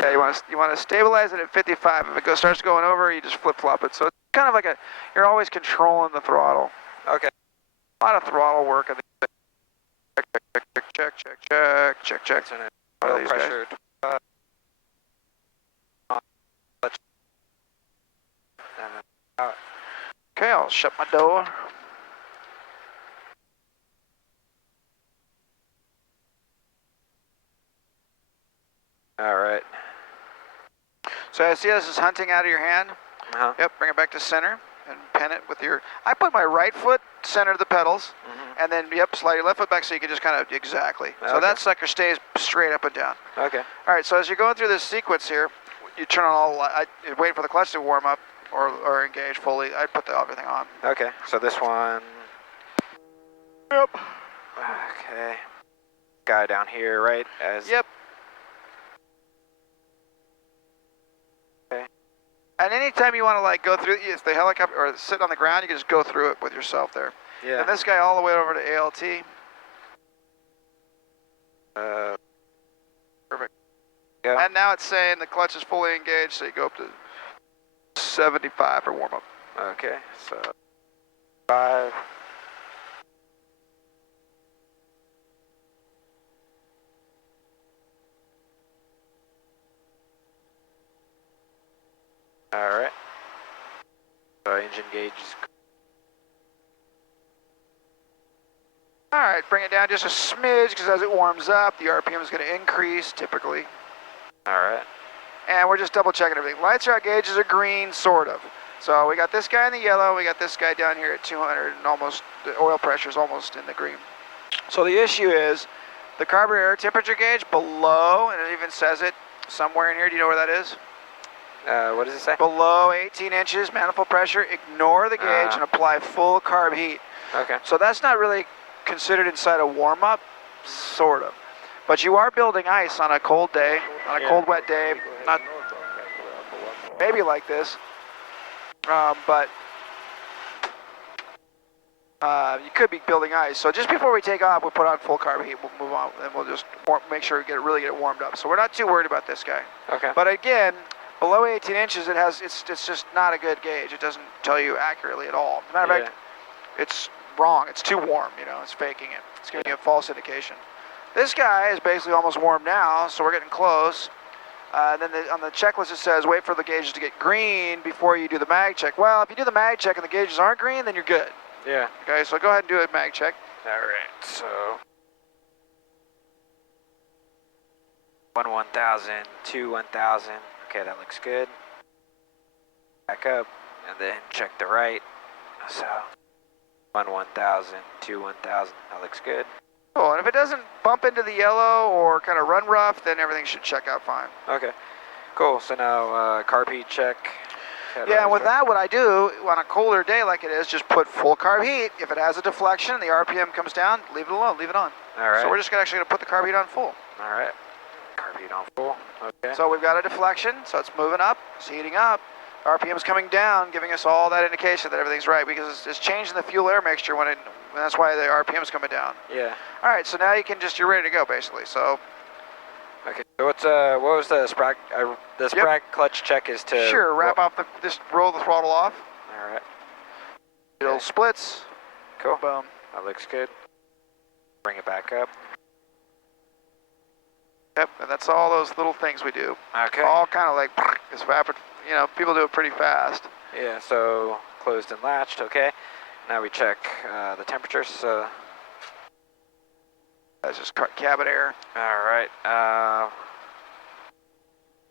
Yeah, you want to stabilize it at 55. If it starts going over, you just flip-flop it. So it's kind of like you're always controlling the throttle. Okay. A lot of throttle work. I think. Check. Oil pressure. Okay, I'll shut my door. All right. So I see this is hunting out of your hand. Uh-huh. Yep, bring it back to center and pin it with your... I put my right foot center the pedals, and then, yep, slide your left foot back so you can just kind of... Exactly. Okay. So that sucker stays straight up and down. Okay. All right, so as you're going through this sequence here, you turn on all... wait for the clutch to warm up or engage fully. I'd put everything on. Okay, so this one... Yep. Okay. Guy down here, right? Yep. And anytime you want to like go through, if the helicopter or sit on the ground, you can just go through it with yourself there. Yeah. And this guy all the way over to ALT. Perfect. Yeah. And now it's saying the clutch is fully engaged, so you go up to 75 for warm up. Okay, so 5. All right. So engine gauge is... All right, bring it down just a smidge because as it warms up, the RPM is going to increase typically. All right. And we're just double checking everything. Lights are out, gauges are green, sort of. So we got this guy in the yellow, we got this guy down here at 200, and almost, the oil pressure is almost in the green. So the issue is the carburetor air temperature gauge below, and it even says it somewhere in here. Do you know where that is? What does it say? Below 18 inches, manifold pressure, ignore the gauge and apply full carb heat. Okay. So that's not really considered inside a warm-up, sort of. But you are building ice on a cold day, on a cold, wet day, not maybe like this, but you could be building ice. So just before we take off, we'll put on full carb heat, we'll move on, and we'll just make sure we really get it warmed up. So we're not too worried about this guy. Okay. But again, below 18 inches, it's just not a good gauge. It doesn't tell you accurately at all. As a matter of fact, it's wrong. It's too warm, you know, it's faking it. It's giving you a false indication. This guy is basically almost warm now, so we're getting close. Then on the checklist it says wait for the gauges to get green before you do the mag check. Well, if you do the mag check and the gauges aren't green, then you're good. Yeah. Okay, so go ahead and do a mag check. All right, so 1,000, 1,000. Okay, that looks good. Back up, and then check the right. So 1,000, 1,000. That looks good. Cool, and if it doesn't bump into the yellow or kind of run rough, then everything should check out fine. Okay, cool. So now carb heat check. Yeah, and with that, what I do on a colder day like it is, just put full carb heat. If it has a deflection and the RPM comes down, leave it alone, leave it on. All right. So we're just actually going to put the carb heat on full. All right. Carb heat on full. Okay. So we've got a deflection, so it's moving up, it's heating up. RPM is coming down, giving us all that indication that everything's right because it's changing the fuel-air mixture when that's why the RPM is coming down. Yeah. All right, so now you're ready to go basically. So. Okay. So what was the sprag? The sprag clutch check is to. Sure. Wrap off just roll the throttle off. All right. Little splits. Cool. Boom. That looks good. Bring it back up. Yep, and that's all those little things we do. Okay. All kind of like it's rapid. You know, people do it pretty fast. Yeah. So closed and latched. Okay. Now we check the temperatures. So that's just cabin air. All right.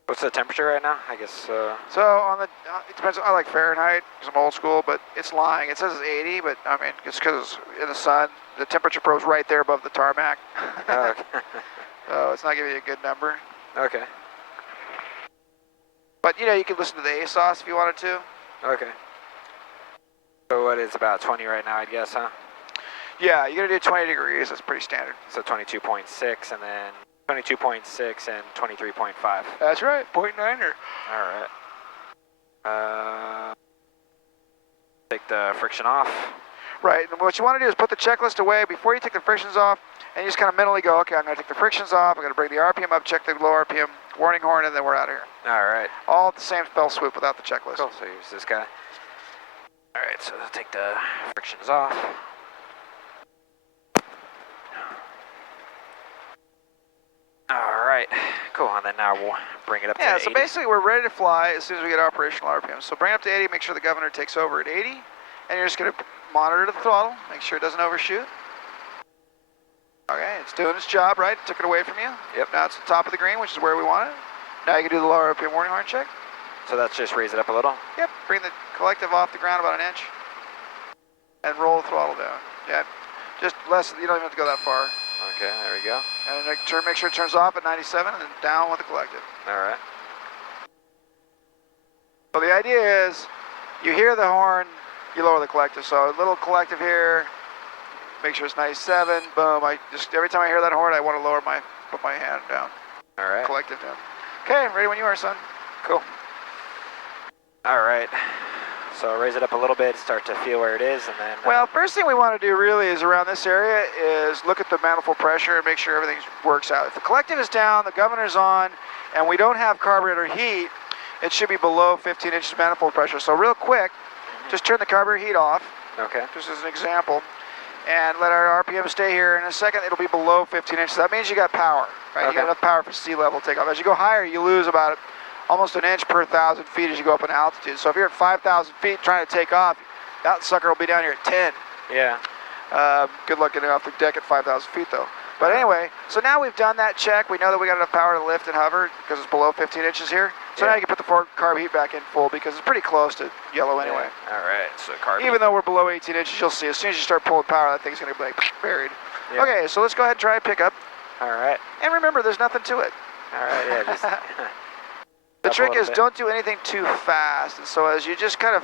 What's the temperature right now? I guess. So on the it depends. I like Fahrenheit because I'm old school, but it's lying. It says it's 80, but I mean it's because it's in the sun. The temperature probe's right there above the tarmac. Oh, okay. So it's not giving you a good number. Okay. But you know you can listen to the ASOS if you wanted to. Okay. So what is about 20 right now, I guess, huh? Yeah, you're gonna do 20 degrees. That's pretty standard. So 22.6 and then 22.6 and 23.5. That's right, 0.9er. All right. Take the friction off. Right, and what you want to do is put the checklist away before you take the frictions off, and you just kind of mentally go, okay, I'm going to take the frictions off, I'm going to bring the RPM up, check the low RPM warning horn, and then we're out of here. All right. All at the same spell swoop without the checklist. Cool, so here's this guy. All right, so I'll take the frictions off. All right, cool, and then now we'll bring it up to 80. Yeah, so basically we're ready to fly as soon as we get operational RPM. So bring it up to 80, make sure the governor takes over at 80, and you're just going to monitor the throttle, make sure it doesn't overshoot. Okay, it's doing its job, right? Took it away from you. Yep. Now it's at the top of the green, which is where we want it. Now you can do the lower RPM warning horn check. So that's just raise it up a little? Yep, bring the collective off the ground about an inch, and roll the throttle down. Yeah, just less, you don't even have to go that far. Okay, there we go. And then make sure it turns off at 97, and then down with the collective. All right. So the idea is, you hear the horn, you lower the collective. So a little collective here, make sure it's 97, boom. Every time I hear that horn, I want to put my hand down. All right. Collective down. Okay, ready when you are, son. Cool. All right. So raise it up a little bit, start to feel where it is, and then... Well, first thing we want to do really is around this area is look at the manifold pressure and make sure everything works out. If the collective is down, the governor's on, and we don't have carburetor heat, it should be below 15 inches manifold pressure. So real quick, just turn the carburetor heat off. Okay. Just as an example. And let our RPM stay here. In a second, it'll be below 15 inches. That means you got power, right? Okay. You got enough power for sea level takeoff. As you go higher, you lose about almost an inch per 1,000 feet as you go up in altitude. So if you're at 5,000 feet trying to take off, that sucker will be down here at 10. Yeah. Good luck getting off the deck at 5,000 feet though. But anyway, so now we've done that check. We know that we got enough power to lift and hover because it's below 15 inches here. So now you can put the carb heat back in full because it's pretty close to yellow anyway. Yeah. All right, so carb Even though we're below 18 inches, you'll see as soon as you start pulling power, that thing's going to be like buried. Yeah. Okay, so let's go ahead and try pickup. All right. And remember, there's nothing to it. All right, yeah, just... The trick is don't do anything too fast. And so as you just kind of,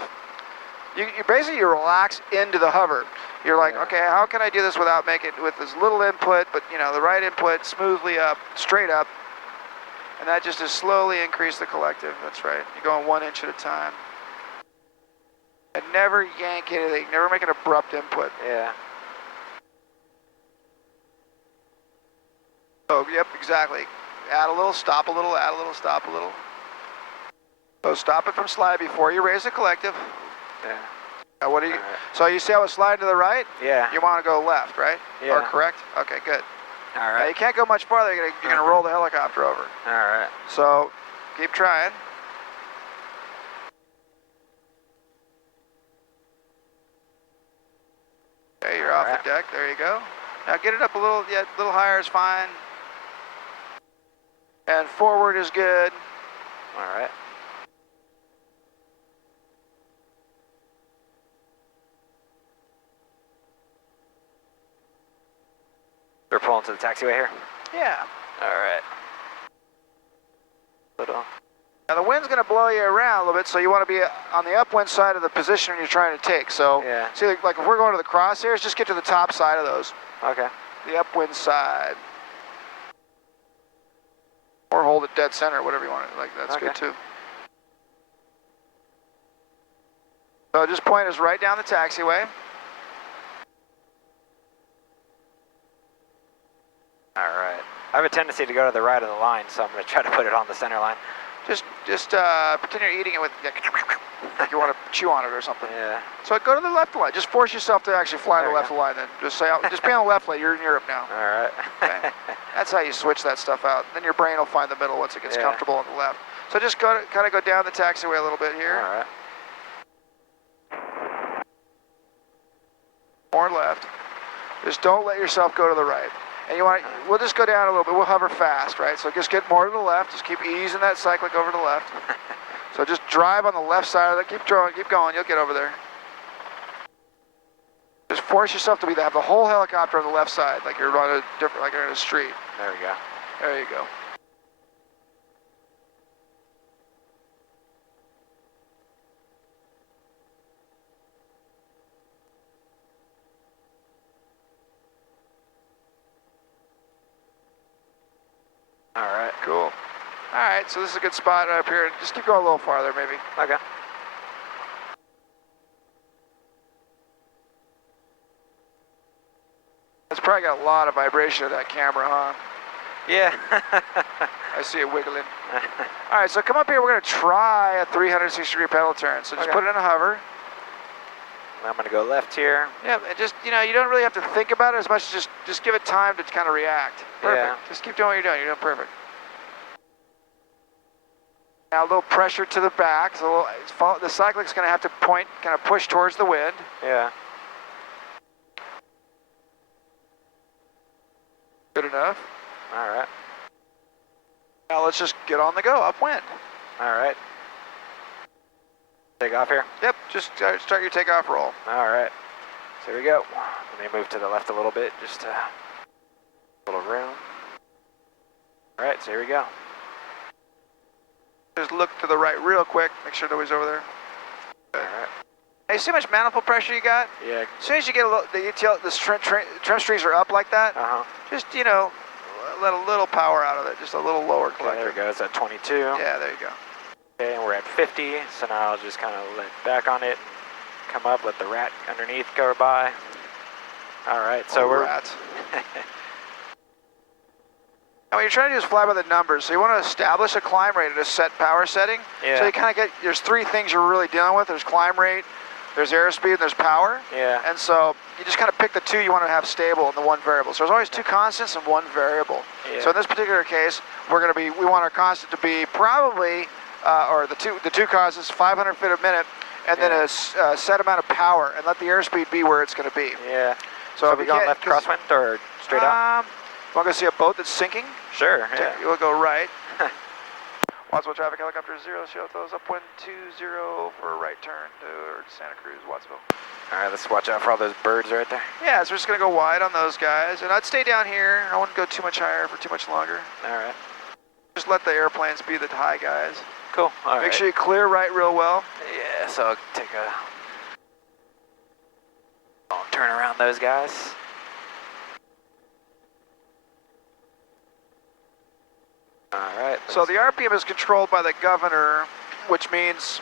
you basically relax into the hover. You're like, okay, how can I do this without making it with as little input, but you know, the right input, smoothly up, straight up. And that just is slowly increase the collective. That's right. You're going 1 inch at a time. And never yank anything. Never make an abrupt input. Yeah. Oh, yep, exactly. Add a little, stop a little, add a little, stop a little. So stop it from slide before you raise the collective. Yeah. Now what do you, so you see how it's sliding to the right? Yeah. You want to go left, right? Yeah. Or correct? Okay, good. All Now right. you can't go much farther, you're gonna roll the helicopter over. All right. So, keep trying. Okay, you're off the deck, there you go. Now get it up a little, yeah, a little higher is fine. And forward is good. All right. We're pulling to the taxiway here? Yeah. All right. Little. Now the wind's going to blow you around a little bit, so you want to be on the upwind side of the position you're trying to take. So, see, like if we're going to the crosshairs, just get to the top side of those. Okay. The upwind side. Or hold it dead center, whatever you want. Like that's good too. So just point us right down the taxiway. All right. I have a tendency to go to the right of the line, so I'm going to try to put it on the center line. Just pretend you're eating it with, like you want to chew on it or something. Yeah. So go to the left line. Just force yourself to actually fly to the left line. Then just say, just be on the left line. You're in Europe now. All right. Okay. That's how you switch that stuff out. Then your brain will find the middle once it gets comfortable on the left. So just kind of go down the taxiway a little bit here. All right. More left. Just don't let yourself go to the right. And we'll just go down a little bit. We'll hover fast, right? So just get more to the left. Just keep easing that cyclic over to the left. So just drive on the left side of it. Keep going. You'll get over there. Just force yourself to have the whole helicopter on the left side, like you're on like you're in a street. There we go. There you go. All right. Cool. All right, so this is a good spot right up here. Just keep going a little farther, maybe. Okay. It's probably got a lot of vibration of that camera, huh? Yeah. I see it wiggling. All right, so come up here. We're going to try a 360-degree pedal turn. So just put it in a hover. I'm going to go left here. Yeah, and just, you don't really have to think about it as much as just give it time to kind of react. Perfect. Yeah. Just keep doing what you're doing. You're doing perfect. Now a little pressure to the back. So the cyclic's going to have to point, kind of push towards the wind. Yeah. Good enough. All right. Now let's just get on the go, upwind. All right. Take off here? Yep, just start your takeoff roll. All right. So here we go. Let me move to the left a little bit, just a little room. All right, so here we go. Just look to the right real quick, make sure nobody's over there. All right. Hey, see how much manifold pressure you got? Yeah. As soon as you get a little, the trim strings are up like that, just, let a little power out of it, just a little lower collector. There we go, it's at 22. Yeah, there you go. Okay, and we're at 50, so now I'll just kind of let back on it and come up, let the rat underneath go by. All right, so we're... Rats. Now what you're trying to do is fly by the numbers, so you want to establish a climb rate at a set power setting. Yeah. So you kind of there's three things you're really dealing with. There's climb rate, there's airspeed, and there's power. Yeah. And so you just kind of pick the two you want to have stable and the one variable. So there's always two constants and one variable. Yeah. So in this particular case, we want our constant to be probably, or the two constants, 500 feet a minute, and then a set amount of power, and let the airspeed be where it's going to be. Yeah. So if we going left crosswind or straight up? You want to go see a boat that's sinking? Sure, yeah. You'll go right. Watsonville traffic, helicopter 0, show those upwind 20 for a right turn to Santa Cruz, Watsonville. All right, let's watch out for all those birds right there. Yeah, so we're just going to go wide on those guys, and I'd stay down here. I wouldn't go too much higher for too much longer. All right. Just let the airplanes be the high guys. Cool, all right. Make sure you clear right real well. Yeah, so I'll take I'll turn around those guys. All right. So the RPM is controlled by the governor, which means,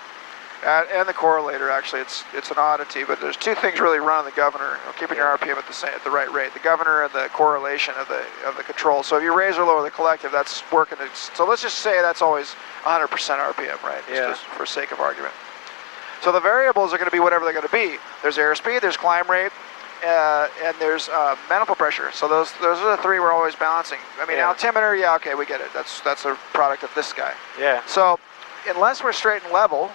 and the correlator actually, it's an oddity, but there's two things really running the governor, keeping your RPM at the right rate. The governor and the correlation of the control. So if you raise or lower the collective, that's working. So let's just say that's always 100% RPM, right? Just for sake of argument. So the variables are going to be whatever they're going to be. There's airspeed, there's climb rate, and there's manifold pressure. So those are the three we're always balancing. I mean, altimeter, yeah, okay, we get it. That's a product of this guy. Yeah. So unless we're straight and level,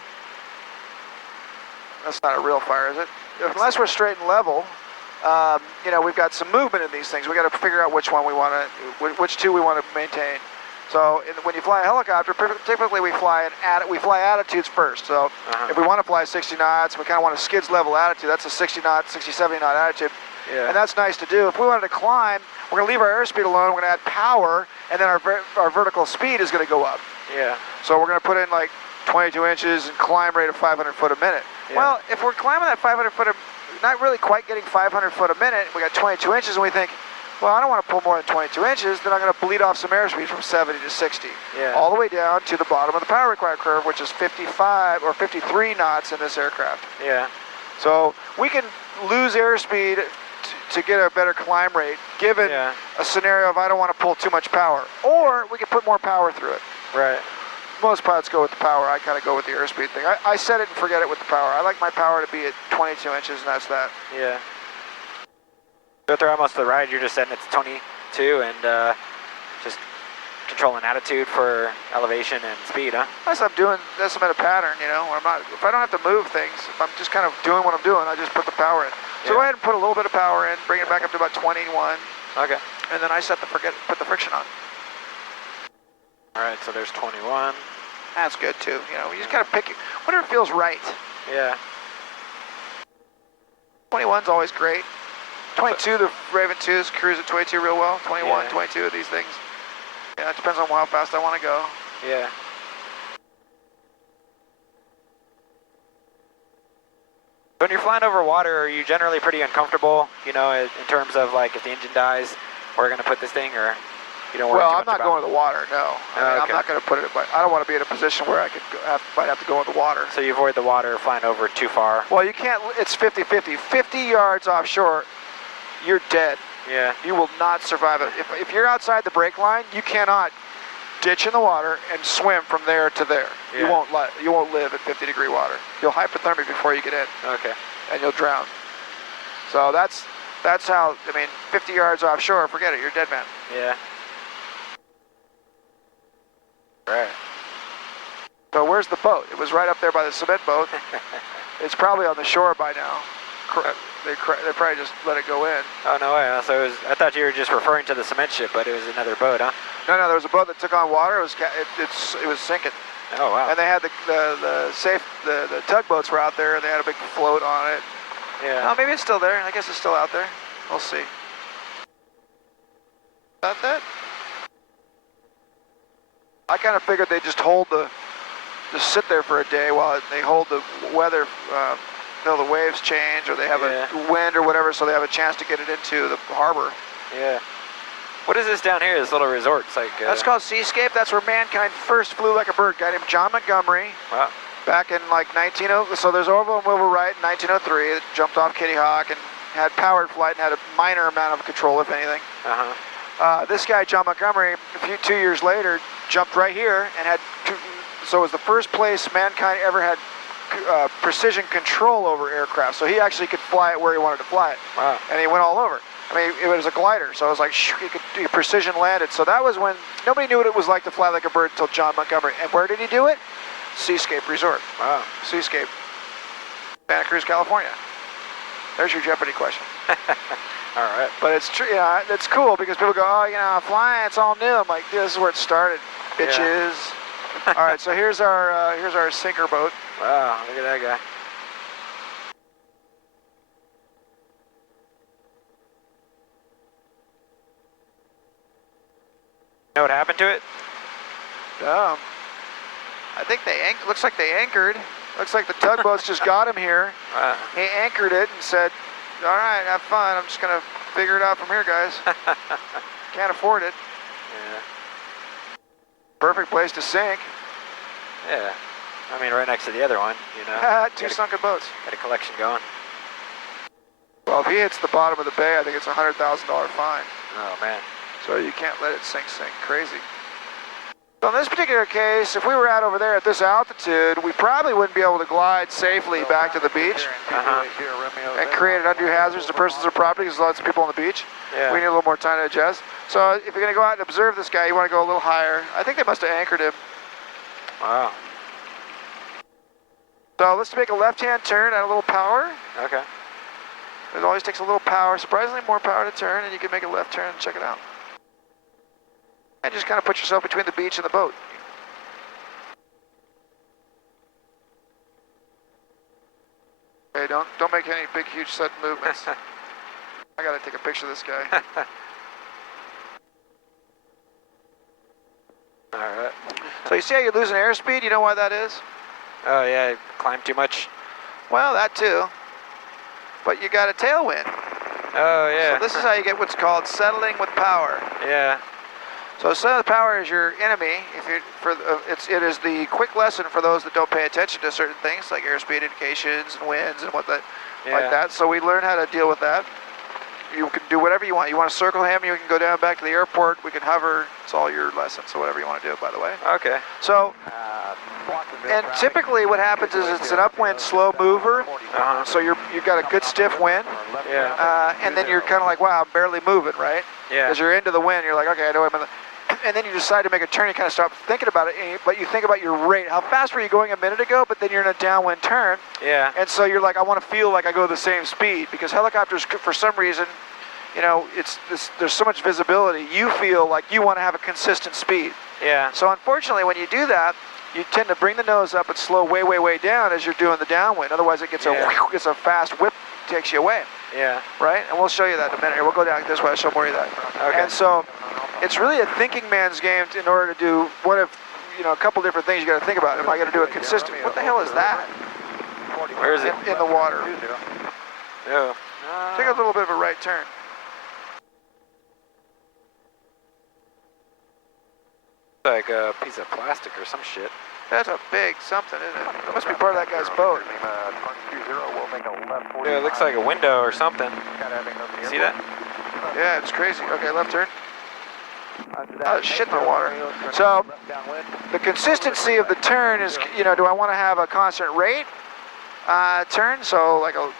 that's not a real fire, is it? Unless we're straight and level, we've got some movement in these things. We got to figure out which two we want to maintain. So when you fly a helicopter, typically we fly attitudes first. So if we want to fly 60 knots, we kind of want a skids level attitude. That's a 60 knot, 60, 70 knot attitude. Yeah. And that's nice to do. If we wanted to climb, we're going to leave our airspeed alone. We're going to add power, and then our vertical speed is going to go up. Yeah. So we're going to put in like 22 inches and climb rate of 500 foot a minute. Yeah. Well, if we're climbing that 500 foot, not really quite getting 500 foot a minute, we got 22 inches, and we think, well, I don't want to pull more than 22 inches, then I'm going to bleed off some airspeed from 70 to 60. Yeah. All the way down to the bottom of the power required curve, which is 55 or 53 knots in this aircraft. Yeah. So we can lose airspeed to get a better climb rate, given a scenario of I don't want to pull too much power. Or we can put more power through it. Right. Most pilots go with the power. I kind of go with the airspeed thing. I set it and forget it with the power. I like my power to be at 22 inches, and that's that. Yeah. So throughout most of the ride, you're just setting it to 22 and just controlling attitude for elevation and speed, huh? That's I'm in a pattern, where if I don't have to move things, if I'm just kind of doing what I'm doing, I just put the power in. So go ahead and put a little bit of power in, bring it back up to about 21. Okay. And then I put the friction on. All right, so there's 21. That's good too. You just kind of pick whatever feels right. Yeah. 21's always great. 22, the Raven 2s cruise at 22 real well. 21, 22 of these things. Yeah, it depends on how fast I want to go. Yeah. When you're flying over water, are you generally pretty uncomfortable, in terms of like if the engine dies, we're going to put this thing, or you don't worry too much about it? Well, I'm not going to the water, no. I'm not going to put it, but I don't want to be in a position where I might have to go in the water. So you avoid the water flying over too far? Well, you can't, it's 50-50. 50 yards offshore, you're dead. Yeah. You will not survive it. If you're outside the brake line, you cannot ditch in the water and swim from there to there. Yeah. You won't live at 50-degree water. You'll hypothermia before you get in. Okay. And you'll drown. So that's how, 50 yards offshore, forget it, you're a dead man. Yeah. Right. So where's the boat? It was right up there by the cement boat. It's probably on the shore by now. They probably just let it go in. Oh, no way. So I thought you were just referring to the cement ship, but it was another boat, huh? No, there was a boat that took on water. It was sinking. Oh, wow. And they had the tugboats were out there, and they had a big float on it. Yeah. Oh, maybe it's still there. I guess it's still out there. We'll see. About that? I kind of figured they just just sit there for a day while they hold the weather, until the waves change or they have a wind or whatever, so they have a chance to get it into the harbor. Yeah. What is this down here, this little resort? It's like... That's called Seascape. That's where mankind first flew like a bird. A guy named John Montgomery. Wow. Back in like 1900, so there's Orville and Wilbur Wright in 1903 that jumped off Kitty Hawk and had powered flight and had a minor amount of control, if anything. This guy, John Montgomery, 2 years later, jumped right here and had, so it was the first place mankind ever had precision control over aircraft. So he actually could fly it where he wanted to fly it. Wow. And he went all over. It was a glider, so it was like he precision landed. So that was when nobody knew what it was like to fly like a bird until John Montgomery. And where did he do it? Seascape Resort. Wow. Seascape. Santa Cruz, California. There's your Jeopardy question. All right. But it's true. Yeah, it's cool because people go, oh, flying, it's all new. I'm like, this is where it started, bitches. Yeah. All right, so here's our sinker boat. Wow, look at that guy. Know what happened to it? I think looks like they anchored. Looks like the tugboats just got him here. Wow. He anchored it and said, all right, have fun. I'm just going to figure it out from here, guys. Can't afford it. Yeah. Perfect place to sink. Yeah. Right next to the other one, Two sunken boats. Got a collection going. Well, if he hits the bottom of the bay, I think it's a $100,000 fine. Oh, man. So you can't let it sink. Crazy. So in this particular case, if we were out over there at this altitude, we probably wouldn't be able to glide safely back to the beach and create undue hazards to persons or property because there's lots of people on the beach. Yeah. We need a little more time to adjust. So if you're going to go out and observe this guy, you want to go a little higher. I think they must have anchored him. Wow. So let's make a left-hand turn, add a little power. Okay. It always takes a little power, surprisingly more power to turn, and you can make a left turn and check it out. And just kind of put yourself between the beach and the boat. Okay, don't make any big, huge, sudden movements. I gotta take a picture of this guy. All right. So you see how you're losing airspeed? You know why that is? Oh, yeah, climbed too much? Well, that too. But you got a tailwind. Oh, yeah. So this is how you get what's called settling with power. Yeah. So settling with power is your enemy. It is the quick lesson for those that don't pay attention to certain things like airspeed indications and winds and like that. So we learn how to deal with that. You can do whatever you want. You want to circle him, you can go down back to the airport, we can hover. It's all your lesson, so whatever you want to do, by the way. Okay. So, and typically what happens is it's an upwind slow mover, so you've got a good stiff wind, and then you're kind of like, wow, I'm barely moving, right? Yeah. Because you're into the wind, you're like, okay, I know I'm in the... And then you decide to make a turn, you kind of stop thinking about it, but you think about your rate. How fast were you going a minute ago, but then you're in a downwind turn. Yeah. And so you're like, I want to feel like I go the same speed, because helicopters, for some reason, there's so much visibility, you feel like you want to have a consistent speed. Yeah. So unfortunately, when you do that, you tend to bring the nose up and slow way, way, way down as you're doing the downwind. Otherwise, it gets a fast whip, takes you away. Yeah. Right? And we'll show you that in a minute. We'll go down this way, I'll show more of that. Okay. And so it's really a thinking man's game in order to do a couple different things you got to think about. Am I going to do it consistent? What the hell is that? Where is it? In the water. Oh. Take a little bit of a right turn. Like a piece of plastic or some shit. That's a big something, isn't it? That must be part of that guy's boat. Yeah, it looks like a window or something. See that? Yeah, it's crazy. Okay, left turn. Oh, shit in the water. So, the consistency of the turn is, you know, do I want to have a constant rate turn? So, like a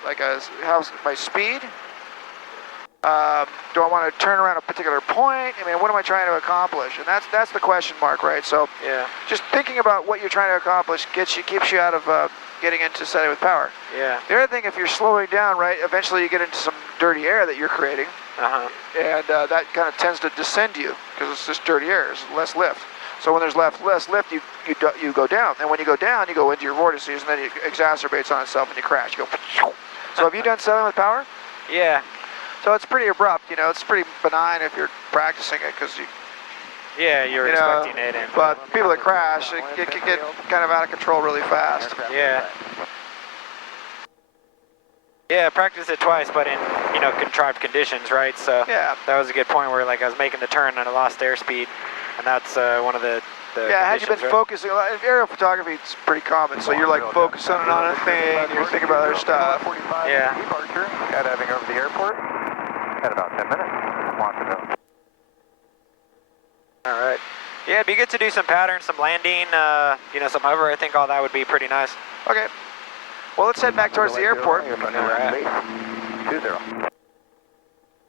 how's my speed? Do I want to turn around a particular point? I mean, what am I trying to accomplish? And that's the question mark, right? So, yeah, just thinking about what you're trying to accomplish keeps you out of getting into setting with power. yeah. The other thing, if you're slowing down, right, eventually you get into some dirty air that you're creating. And that kind of tends to descend you because it's just dirty air, it's less lift. So when there's less lift, you go down. And when you go down, you go into your vortices, and then it exacerbates on itself and you crash. You go. So have you done settling with power? Yeah. So it's pretty abrupt, you know, it's pretty benign if you're practicing it because you're expecting it. And but people that crash, it can get kind of out of control really fast. Yeah. Yeah, I practiced it twice, but in, you know, contrived conditions, right? So yeah, that was a good point where, like, I was making the turn and I lost airspeed, and that's one of the yeah, had you been focusing, aerial photography is pretty common, so you're like focusing on a thing, you're thinking about other stuff. Yeah. Departure, skydiving over the airport, at about 10 minutes, want to know. All right. Yeah, it'd be good to do some patterns, some landing, you know, some hover. I think all that would be pretty nice. Okay. Well, let's head back towards the airport. All right. 20.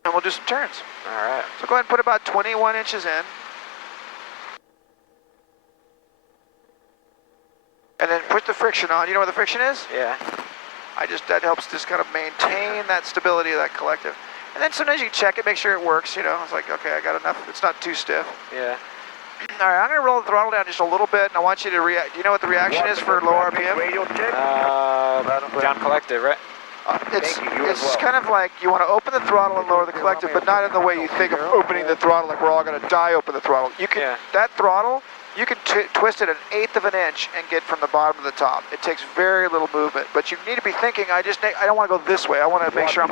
And we'll do some turns. All right. So go ahead and put about 21 inches in. And then put the friction on. You know where the friction is? Yeah. That helps just kind of maintain that stability of that collective. And then sometimes you can check it, make sure it works, you know. It's like, okay, I got enough. It's not too stiff. Yeah. All right, I'm going to roll the throttle down just a little bit, and I want you to react. Do you know what the reaction is for low RPM? Down collective, right? It's kind of like you want to open the throttle and lower the collective, but not in the way you think of opening the throttle, like we're all going to die open the throttle. You can that throttle, you can twist it 1/8 of an inch and get from the bottom to the top. It takes very little movement, but you need to be thinking, I don't want to go this way. I want to make sure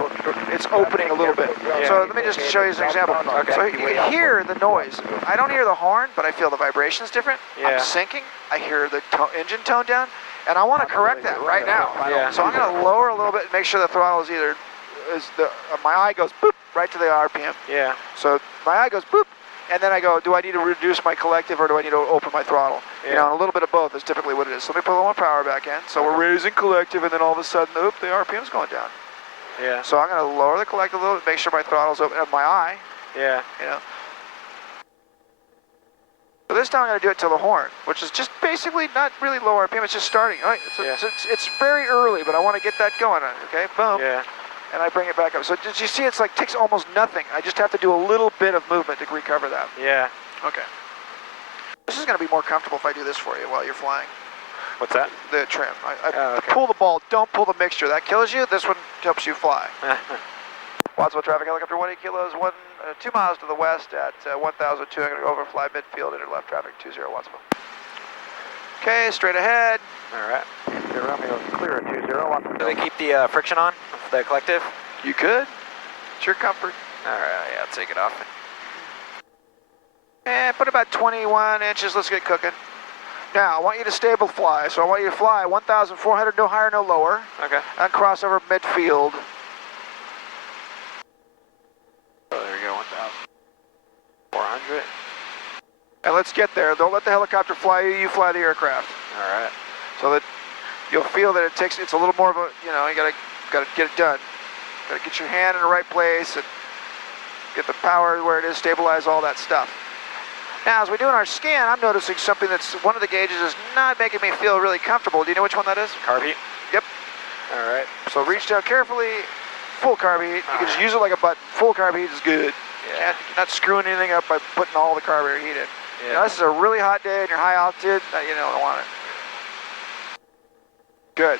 it's opening a little bit. Yeah. So let me just show you an example. Okay. So you can hear the noise. I don't hear the horn, but I feel the vibrations different. Yeah. I'm syncing. I hear the engine tone down. And I want to correct that right now. Yeah. So I'm going to lower a little bit and make sure the throttle is my eye goes boop right to the RPM. Yeah. So my eye goes boop, and then I go, do I need to reduce my collective or do I need to open my throttle? Yeah. You know, and a little bit of both is typically what it is. So let me put a little more power back in. So we're raising collective, and then all of a sudden, the RPM's going down. Yeah. So I'm going to lower the collective a little bit, make sure my throttle's open up my eye. Yeah. You know. So this time I'm going to do it to the horn, which is just basically not really low RPM, it's just starting. All right, it's very early, but I want to get that going, okay? Boom. Yeah. And I bring it back up. So did you see it's like takes almost nothing. I just have to do a little bit of movement to recover that. Yeah. Okay. This is going to be more comfortable if I do this for you while you're flying. What's that? The trim. Okay. Pull the ball, don't pull the mixture. That kills you. This one helps you fly. Watsonville traffic helicopter 18 kilos, 2 miles to the west at 1,200. I'm going to overfly midfield, enter left traffic 20 Watsonville. Okay, straight ahead. All right. Romeo clear at 20, Watsonville. Do they keep the friction on, the collective? You could. It's your comfort. All right, yeah, I'll take it off. And put about 21 inches, let's get cooking. Now, I want you to stable fly, so I want you to fly 1,400, no higher, no lower. Okay. And cross over midfield. Oh, there we go, 1,400. And let's get there. Don't let the helicopter fly you, you fly the aircraft. All right. So that you'll feel that it's a little more of a, you know, you gotta get it done. Gotta get your hand in the right place and get the power where it is, stabilize all that stuff. Now, as we're doing our scan, I'm noticing something that's, one of the gauges is not making me feel really comfortable. Do you know which one that is? Carb heat? Yep. All right. So reach down carefully, full carb heat. You can just use it like a button. Full carb heat is good. Yeah. You're not screwing anything up by putting all the carburetor heat in. Yeah. Now, this is a really hot day and you're high altitude, you don't want it. Good.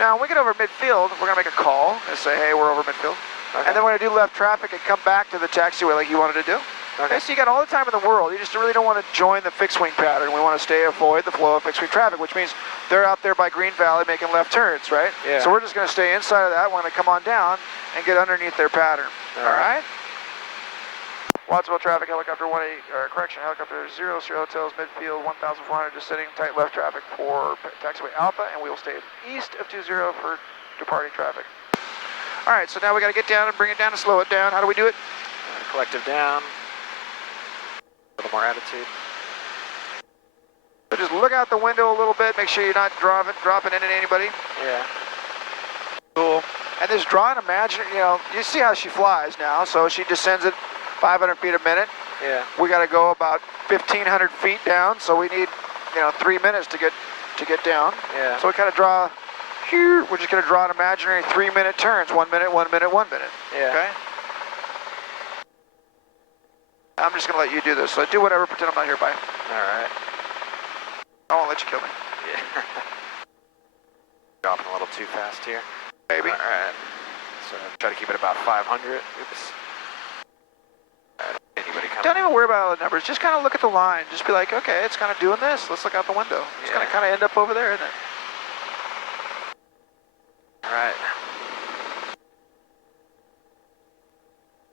Now, when we get over midfield, we're going to make a call and say, hey, we're over midfield. Okay. And then we're going to do left traffic and come back to the taxiway like you wanted to do. Okay, so you got all the time in the world. You just really don't want to join the fixed wing pattern. We want to avoid the flow of fixed wing traffic, which means they're out there by Green Valley making left turns, right? Yeah. So we're just going to stay inside of that. We're going to come on down and get underneath their pattern. All right? Watsonville traffic, helicopter 0 Sierra Hotels, midfield, 1,400, descending, tight left traffic for taxiway Alpha, and we will stay east of 20 for departing traffic. All right, so now we got to get down and bring it down and slow it down. How do we do it? Collective down. A little more attitude. So just look out the window a little bit. Make sure you're not dropping into anybody. Yeah. Cool. And this drawing imaginary, you know, you see how she flies now. So she descends at 500 feet a minute. Yeah. We got to go about 1,500 feet down. So we need, 3 minutes to get down. Yeah. So we kind of draw here. We're just going to draw an imaginary 3-minute turns. 1 minute, 1 minute, 1 minute. Yeah. Okay. I'm just going to let you do this. So do whatever. Pretend I'm not here. Bye. All right. I won't let you kill me. Yeah. Dropping a little too fast here. Maybe. All right. So try to keep it about 500. Oops. Anybody coming? Don't even worry about all the numbers. Just kind of look at the line. Just be like, okay, it's kind of doing this. Let's look out the window. It's going to kind of end up over there, isn't it? All right.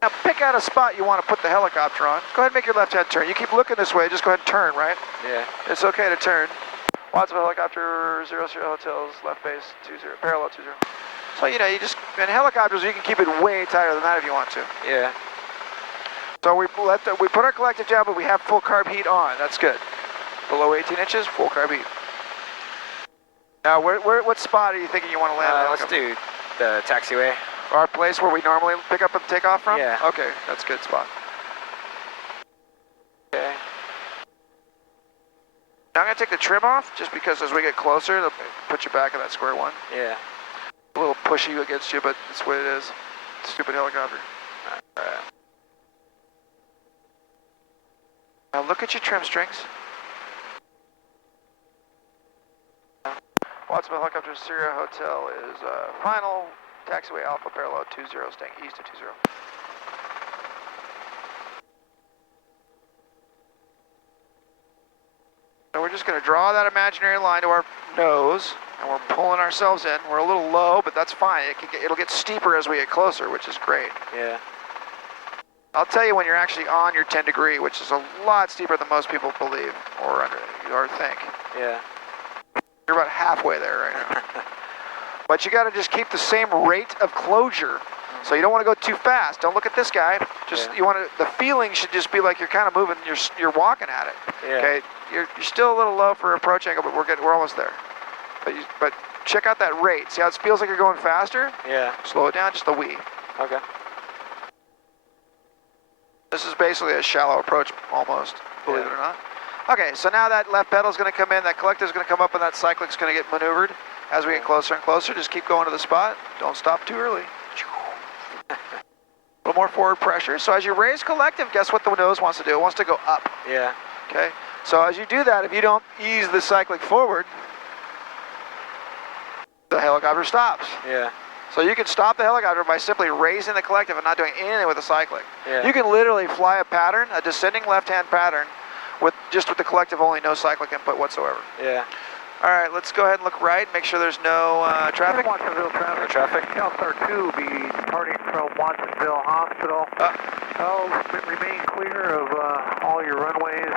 Now pick out a spot you want to put the helicopter on. Go ahead and make your left-hand turn. You keep looking this way. Just go ahead and turn, right? Yeah. It's okay to turn. Wattsville helicopter, 00 hotels, left base, 20, parallel 20. So, you in helicopters, you can keep it way tighter than that if you want to. Yeah. So we put our collective down, but we have full carb heat on. That's good. Below 18 inches, full carb heat. Now, what spot are you thinking you want to land? Let's do the taxiway. Our place where we normally pick up and take off from? Yeah. Okay, that's a good spot. Okay. Now I'm going to take the trim off, just because as we get closer, it'll put you back in that square one. Yeah. A little pushy against you, but that's the way it is. Stupid helicopter. All right. Now look at your trim strings. Wattsville helicopter, Sierra Hotel is final. Taxiway Alpha parallel 20, staying east of 20. So we're just going to draw that imaginary line to our nose, and we're pulling ourselves in. We're a little low, but that's fine. It'll get steeper as we get closer, which is great. Yeah. I'll tell you when you're actually on your 10 degree, which is a lot steeper than most people believe or think. Yeah. You're about halfway there right now. But you got to just keep the same rate of closure. So you don't want to go too fast. Don't look at this guy. Just the feeling should just be like you're kind of moving. You're walking at it. Yeah. Okay. You're still a little low for approach angle, but we're almost there. But check out that rate. See how it feels like you're going faster? Yeah. Slow it down just a wee. Okay. This is basically a shallow approach almost, believe it or not. Okay, so now that left pedal is going to come in, that collective is going to come up, and that cyclic's going to get maneuvered. As we get closer and closer, just keep going to the spot. Don't stop too early. A little more forward pressure. So as you raise collective, guess what the nose wants to do? It wants to go up. Yeah. Okay? So as you do that, if you don't ease the cyclic forward, the helicopter stops. Yeah. So you can stop the helicopter by simply raising the collective and not doing anything with the cyclic. Yeah. You can literally fly a pattern, a descending left-hand pattern, with the collective only, no cyclic input whatsoever. Yeah. All right, let's go ahead and look right, make sure there's no traffic. Watsonville traffic. No traffic. Calstar 2 will be departing from Watsonville Hospital. Remain clear of all your runways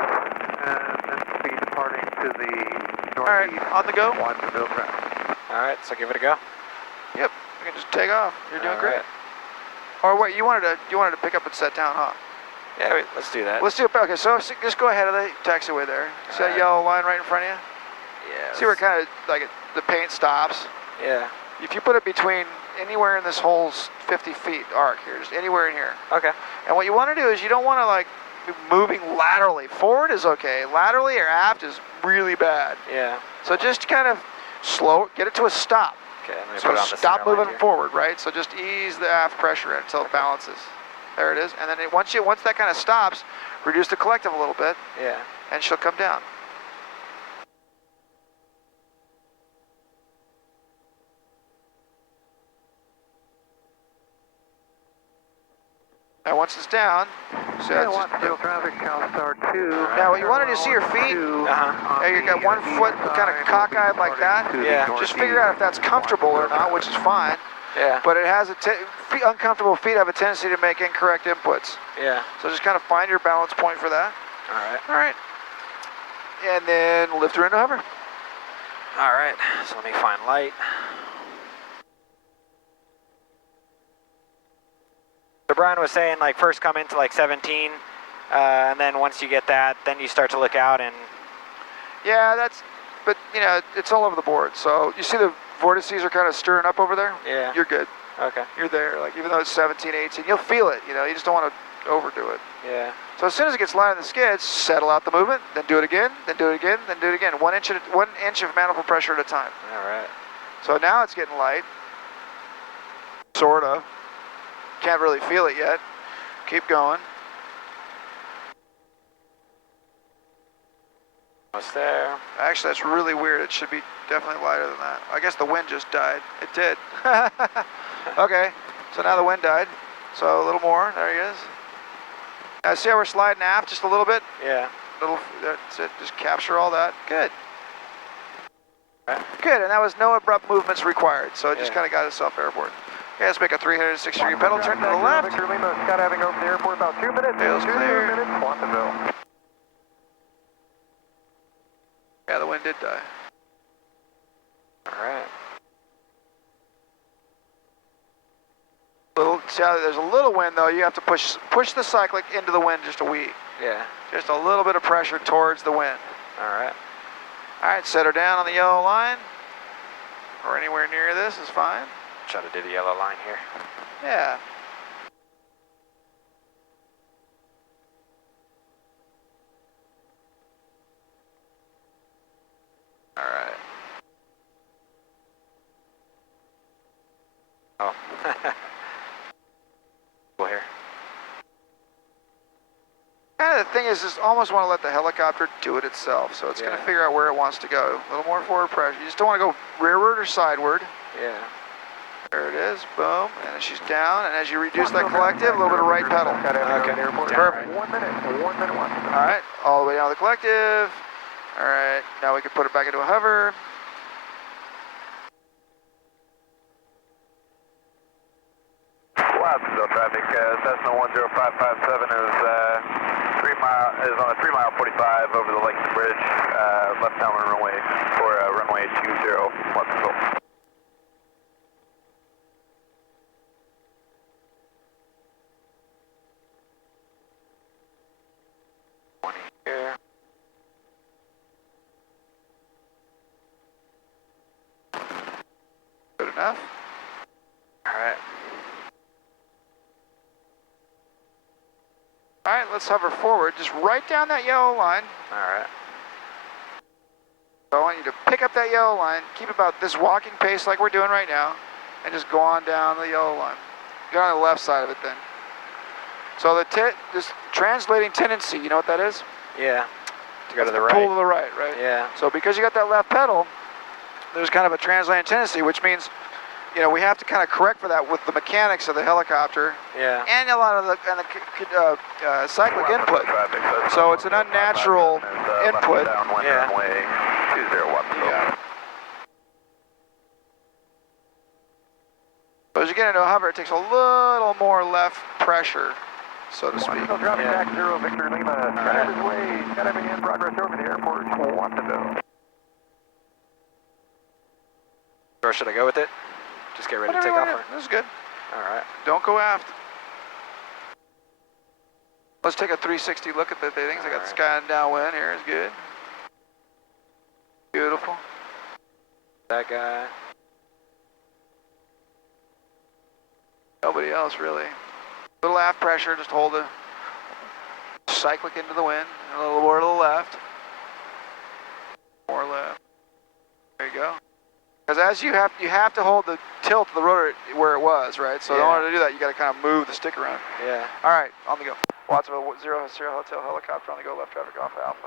and then be departing to the northeast. All right, on the go. Watsonville traffic. All right, so give it a go. Yep, you can just take off. You're doing All great. right. Or wait, you wanted to pick up and set down, huh? Yeah, let's do that. Let's do it. Okay, so just go ahead of the taxiway there. See that yellow line right in front of you? Yeah. See where kind of like the paint stops? Yeah. If you put it between anywhere in this whole 50 feet arc here, just anywhere in here. Okay. And what you want to do is you don't want to like be moving laterally. Forward is okay. Laterally or aft is really bad. Yeah. So just kind of get it to a stop. Okay. I'm gonna So put it on the stop center line moving here. forward, right? So just ease the aft pressure in until it balances. There it is. And then once that kind of stops, reduce the collective a little bit, Yeah. and she'll come down. Now once it's down, so Yeah, Watsonville traffic, Calstar 2. now what you want to do is see your feet. Uh-huh. Now you got 1 foot kind of cockeyed like that. Yeah. Just figure out if that's comfortable or not, which is fine. Yeah. But it has uncomfortable feet have a tendency to make incorrect inputs. Yeah. So just kind of find your balance point for that. All right. All right. And then lift her into hover. All right. So let me find light. So Brian was saying, like, first come into like 17, and then once you get that, then you start to look out and... Yeah, but you know, it's all over the board. So you see the vortices are kind of stirring up over there? Yeah. You're good. Okay. You're there. Like, even though it's 17, 18, you'll feel it, you know, you just don't want to overdo it. Yeah. So as soon as it gets light on the skids, settle out the movement, then do it again, then do it again, then do it again. 1 inch of manifold pressure at a time. All right. So now it's getting light. Sort of. Can't really feel it yet. Keep going. Almost there. Actually, that's really weird. It should be definitely lighter than that. I guess the wind just died. It did. Okay, so now the wind died. So a little more. There he is. Now see how we're sliding aft just a little bit? Yeah. That's it. Just capture all that. Good. Right. Good, and that was no abrupt movements required, so it just Yeah. kind of got itself airborne. Okay, let's make a 360-degree pedal turn to the left. Victor Lima, skydiving over the airport about 2 minutes. Tail's 2 clear. minutes, Watsonville. Yeah, the wind did die. All right. See how there's a little wind though. You have to push the cyclic into the wind just a wee. Yeah. Just a little bit of pressure towards the wind. All right. All right, set her down on the yellow line, or anywhere near this is fine. Try to do the yellow line here. Yeah. All right. Oh. Cool here. Kind of the thing is, just almost want to let the helicopter do it itself. So it's going to Yeah. figure out where it wants to go. A little more forward pressure. You just don't want to go rearward or sideward. Yeah. There it is. Boom. And then she's down. And as you reduce that collective, a little bit of right pedal. Okay. Perfect. 1 minute, 1 minute, 1 minute. All right. All the way down the collective. All right. Now we can put it back into a hover. Watsonville traffic, Cessna 10557 is on a 3 mile 45 over the Lakes Bridge, left downwind runway for runway 20 Watsonville. Here. Good enough. All right. All right, let's hover forward. Just right down that yellow line. All right. So I want you to pick up that yellow line, keep about this walking pace like we're doing right now, and just go on down the yellow line. Get on the left side of it then. So this translating tendency, you know what that is? Yeah. To go to the Pull right. to the right, right? Yeah. So because you got that left pedal, there's kind of a translating tendency, which means, you know, we have to kind of correct for that with the mechanics of the helicopter Yeah. and a lot of the cyclic input. So it's an unnatural input. Yeah. Yeah. So as you get into a hover, it takes a little more left pressure, so to speak. Watsonville traffic, tax 0, Victor Lima, skydiving way, skydiving in progress over the airport, Watsonville. Or should I go with it? Just get ready to take Whatever off. you want. This is good. All right. Don't go aft. Let's take a 360 look at the things. I got the sky and downwind here. Is good. Beautiful. That guy. Nobody else really. Little aft pressure. Just hold the cyclic into the wind. And a little more to the left. More left. There you go. Because as you have to hold the tilt of the rotor where it was, right? So in order to do that, you got to kind of move the stick around. Yeah. All right, on the go. Watsonville 0 Hotel helicopter on the go, left traffic off Alpha.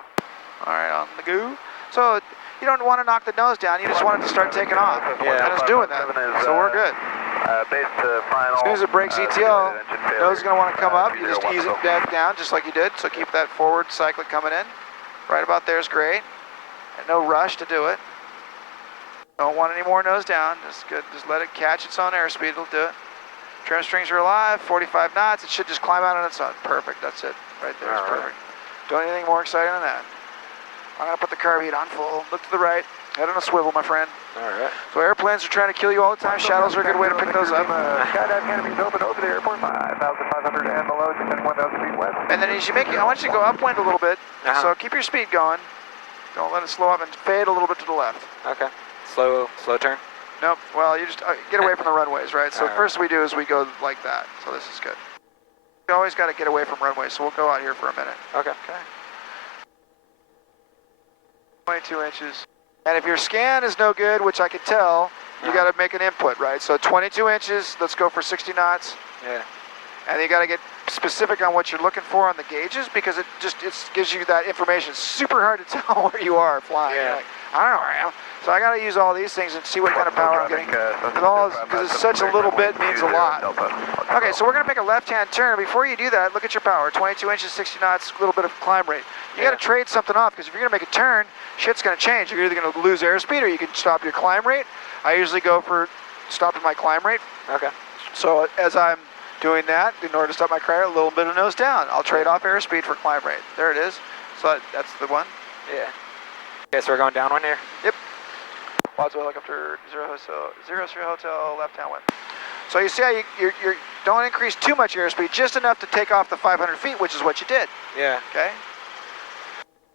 All right, on the go. So you don't want to knock the nose down. You just want it to start taking off. Yeah. And it's doing that. So we're good. Base to final. As soon as it breaks ETL, nose is going to want to come up. You just ease it back down just like you did. So keep that forward cyclic coming in. Right about there is great. And no rush to do it. Don't want any more nose down. Just good. Just let it catch its own airspeed. It'll do it. Trim strings are alive. 45 knots. It should just climb out on its own. Perfect. That's it. Right there. It's perfect. Don't need anything more exciting than that. I'm going to put the carb heat on full. Look to the right. Head on a swivel, my friend. All right. So airplanes are trying to kill you all the time. Shadows are a good way to pick those up. Skydive canopies open over the airport, 5,500 And then as you make it, I want you to go upwind a little bit. So keep your speed going. Don't let it slow up and fade a little bit to the left. Okay. Slow turn? Nope. Well, you just get away from the runways, right? So first we do is we go like that. So this is good. You always got to get away from runways, so we'll go out here for a minute. Okay. 22 inches. And if your scan is no good, which I could tell, you got to make an input, right? So 22 inches, let's go for 60 knots. Yeah. And you got to get specific on what you're looking for on the gauges because it gives you that information. It's super hard to tell where you are flying. Yeah. Like, I don't know where I am. So I got to use all these things and see what kind of power I'm getting. Because it's such a little bit means a lot. Okay, so we're going to make a left-hand turn. Before you do that, look at your power. 22 inches, 60 knots, a little bit of climb rate. You got to trade something off because if you're going to make a turn, shit's going to change. You're either going to lose airspeed or you can stop your climb rate. I usually go for stopping my climb rate. Okay. So as I'm doing that, in order to stop my climb rate, a little bit of nose down. I'll trade off airspeed for climb rate. There it is. So that's the one. Yeah. Okay, so we're going downwind here? Yep. Wadsworth helicopter, 0 hotel, left downwind. So you see how you don't increase too much airspeed, just enough to take off the 500 feet, which is what you did. Yeah. Okay.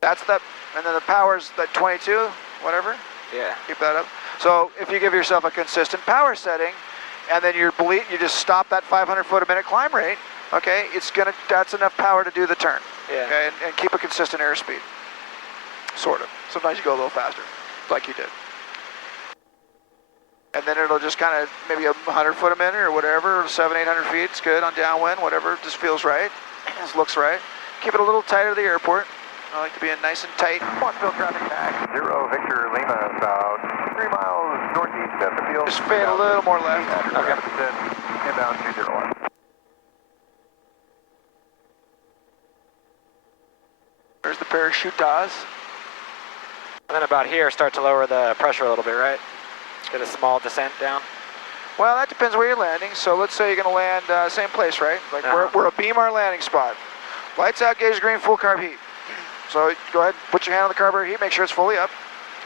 That's that, and then the power's that 22, whatever. Yeah. Keep that up. So if you give yourself a consistent power setting, and then you just stop that 500 foot a minute climb rate, okay, that's enough power to do the turn. Yeah. Okay, and keep a consistent airspeed. Sort of. Sometimes you go a little faster, like you did. And then it'll just kind of maybe 100 foot a minute or whatever, 700, 800 feet. It's good on downwind, whatever. Just feels right. Just looks right. Keep it a little tighter to the airport. I like to be nice and tight. Botched traffic back. 0 Victor Lima, about 3 miles northeast of the field. Just fade a little more left. Okay. Inbound 201. There's the parachute does. And then about here, start to lower the pressure a little bit, right? Get a small descent down. Well, that depends where you're landing. So let's say you're going to land same place, right? Like we're a beam our landing spot. Lights out, gauge green, full carb heat. So go ahead, put your hand on the carburetor heat, make sure it's fully up.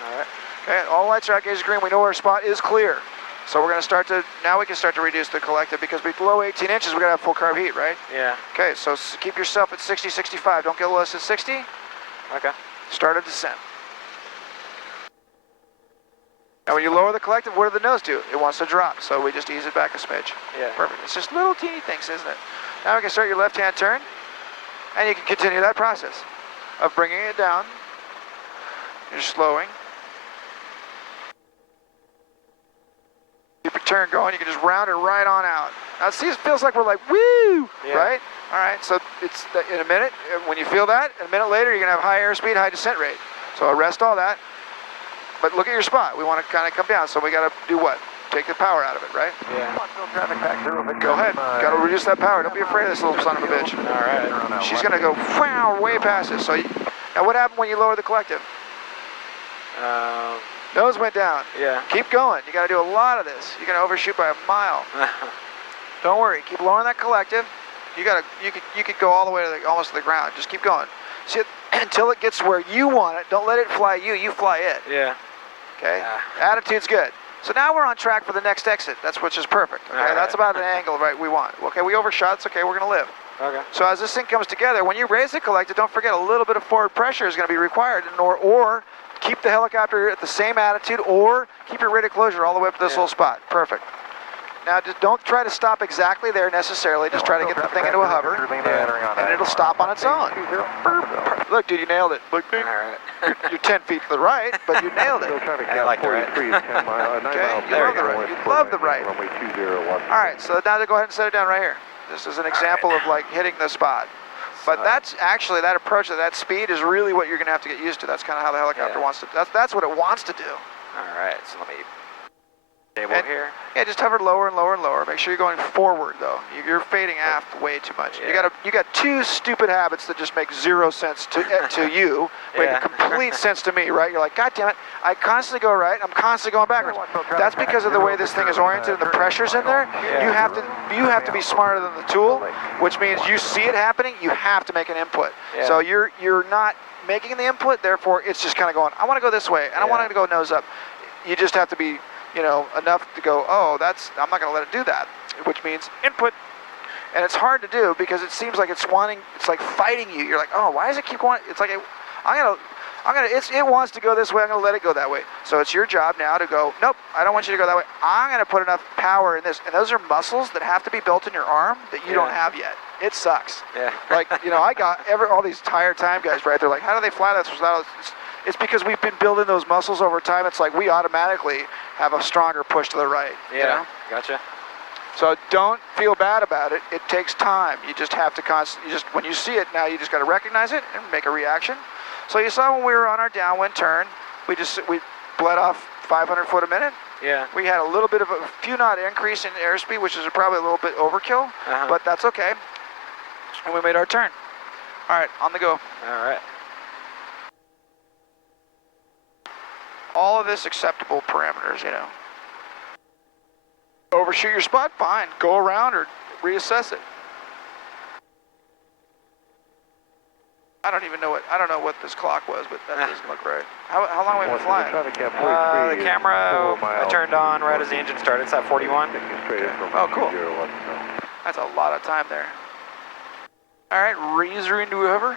All right. Okay, all lights are out, gauge green. We know our spot is clear. So we're going to now we can start to reduce the collective because below 18 inches, we're going to have full carb heat, right? Yeah. Okay, so keep yourself at 60, 65. Don't get less than 60. Okay. Start a descent. Now when you lower the collective, what does the nose do? It wants to drop, so we just ease it back a smidge. Yeah. Perfect. It's just little teeny things, isn't it? Now we can start your left-hand turn, and you can continue that process of bringing it down. You're slowing. Keep your turn going. You can just round it right on out. Now see, it feels like we're like, woo, right? All right, so it's in a minute, when you feel that, a minute later, you're going to have high airspeed, high descent rate. So arrest all that. But look at your spot. We want to kind of come down, so we got to do what? Take the power out of it, right? Yeah. Traffic back 0 Victor. Go ahead. Got to reduce that power. Don't be afraid of this little son of a bitch. All right. She's going to go wow, way past us. So now what happened when you lower the collective? Nose went down. Yeah. Keep going. You got to do a lot of this. You're going to overshoot by a mile. Don't worry. Keep lowering that collective. You could go all the way to almost to the ground. Just keep going. See, until it gets where you want it. Don't let it fly you. You fly it. Yeah. Okay. Attitude's good. So now we're on track for the next exit. Which is perfect. Okay. Right. That's about an angle we want. Okay. We overshot. It's okay. We're going to live. Okay. So as this thing comes together, when you raise the collective, don't forget a little bit of forward pressure is going to be required, or keep the helicopter at the same attitude, or keep your rate of closure all the way up to this little spot. Perfect. Now, just don't try to stop exactly there necessarily. Just try to get the thing into a hover, and it'll stop on its own. Look, dude, you nailed it. Look, dude, you're 10 feet to the right, but you nailed it. I like the right. Okay, you love the right. You love the right. All right, so now to go ahead and set it down right here. This is an example of like hitting the spot. But that's actually, that approach at that speed is really what you're going to have to get used to. That's kind of how the helicopter wants to, that's what it wants to do. All right, so let me stable here. Yeah, just hover lower and lower and lower. Make sure you're going forward though. You're fading aft way too much. Yeah. You got two stupid habits that just make zero sense to you, make complete sense to me, right? You're like, God damn it, I constantly go right, I'm constantly going backwards. That's because of the way this thing is oriented and the pressure's in there. You have to be smarter than the tool, which means you see it happening, you have to make an input. So you're not making the input, therefore it's just kind of going, I want to go this way, and I want it to go nose up. You just have to be, enough to go, oh, I'm not going to let it do that, which means input. And it's hard to do because it seems like it's like fighting you. You're like, oh, why does it keep going? It's like, it wants to go this way, I'm gonna let it go that way. So it's your job now to go, nope, I don't want you to go that way. I'm gonna put enough power in this. And those are muscles that have to be built in your arm that you don't have yet. It sucks. Yeah. Like, you know, I got all these tired time guys, right? They're like, how do they fly that? It's because we've been building those muscles over time. It's like we automatically have a stronger push to the right. Yeah, you know? Gotcha. So don't feel bad about it. It takes time. You just have to when you see it now, you just got to recognize it and make a reaction. So you saw when we were on our downwind turn, we bled off 500 foot a minute. Yeah. We had a little bit of a few knot increase in airspeed, which is probably a little bit overkill, but that's okay. And we made our turn. All right, on the go. All right. All of this acceptable parameters, you know. Overshoot your spot, fine. Go around or reassess it. I don't know what this clock was, but that doesn't look right. How long have we been flying? The camera I turned on right as the engine started. It's at 41. Okay. Oh, cool. That's a lot of time there. All right, Reezer into whoever.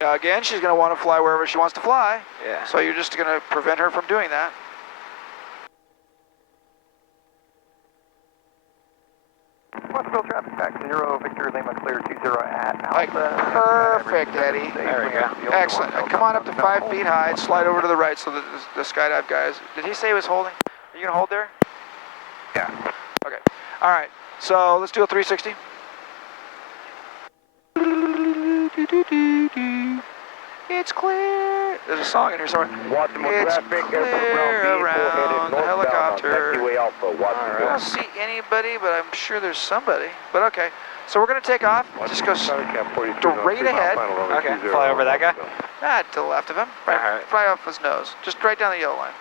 Again, she's going to want to fly wherever she wants to fly. Yeah. So you're just going to prevent her from doing that. Westville traffic back 0, Victor Lima clear 20 at Alpha. Like perfect, Eddie. There we go. Excellent. Come on up to 5 feet high and slide over to the right so that the skydive guys. Did he say he was holding? Are you going to hold there? Yeah. Okay. All right. So let's do a 360. It's clear. There's a song in here somewhere. It's clear around the helicopter. I don't see anybody, but I'm sure there's somebody. But okay. So we're going to take off. Just go straight ahead. Okay. Fly over that guy? To the left of him. Right. Fly off his nose. Just right down the yellow line.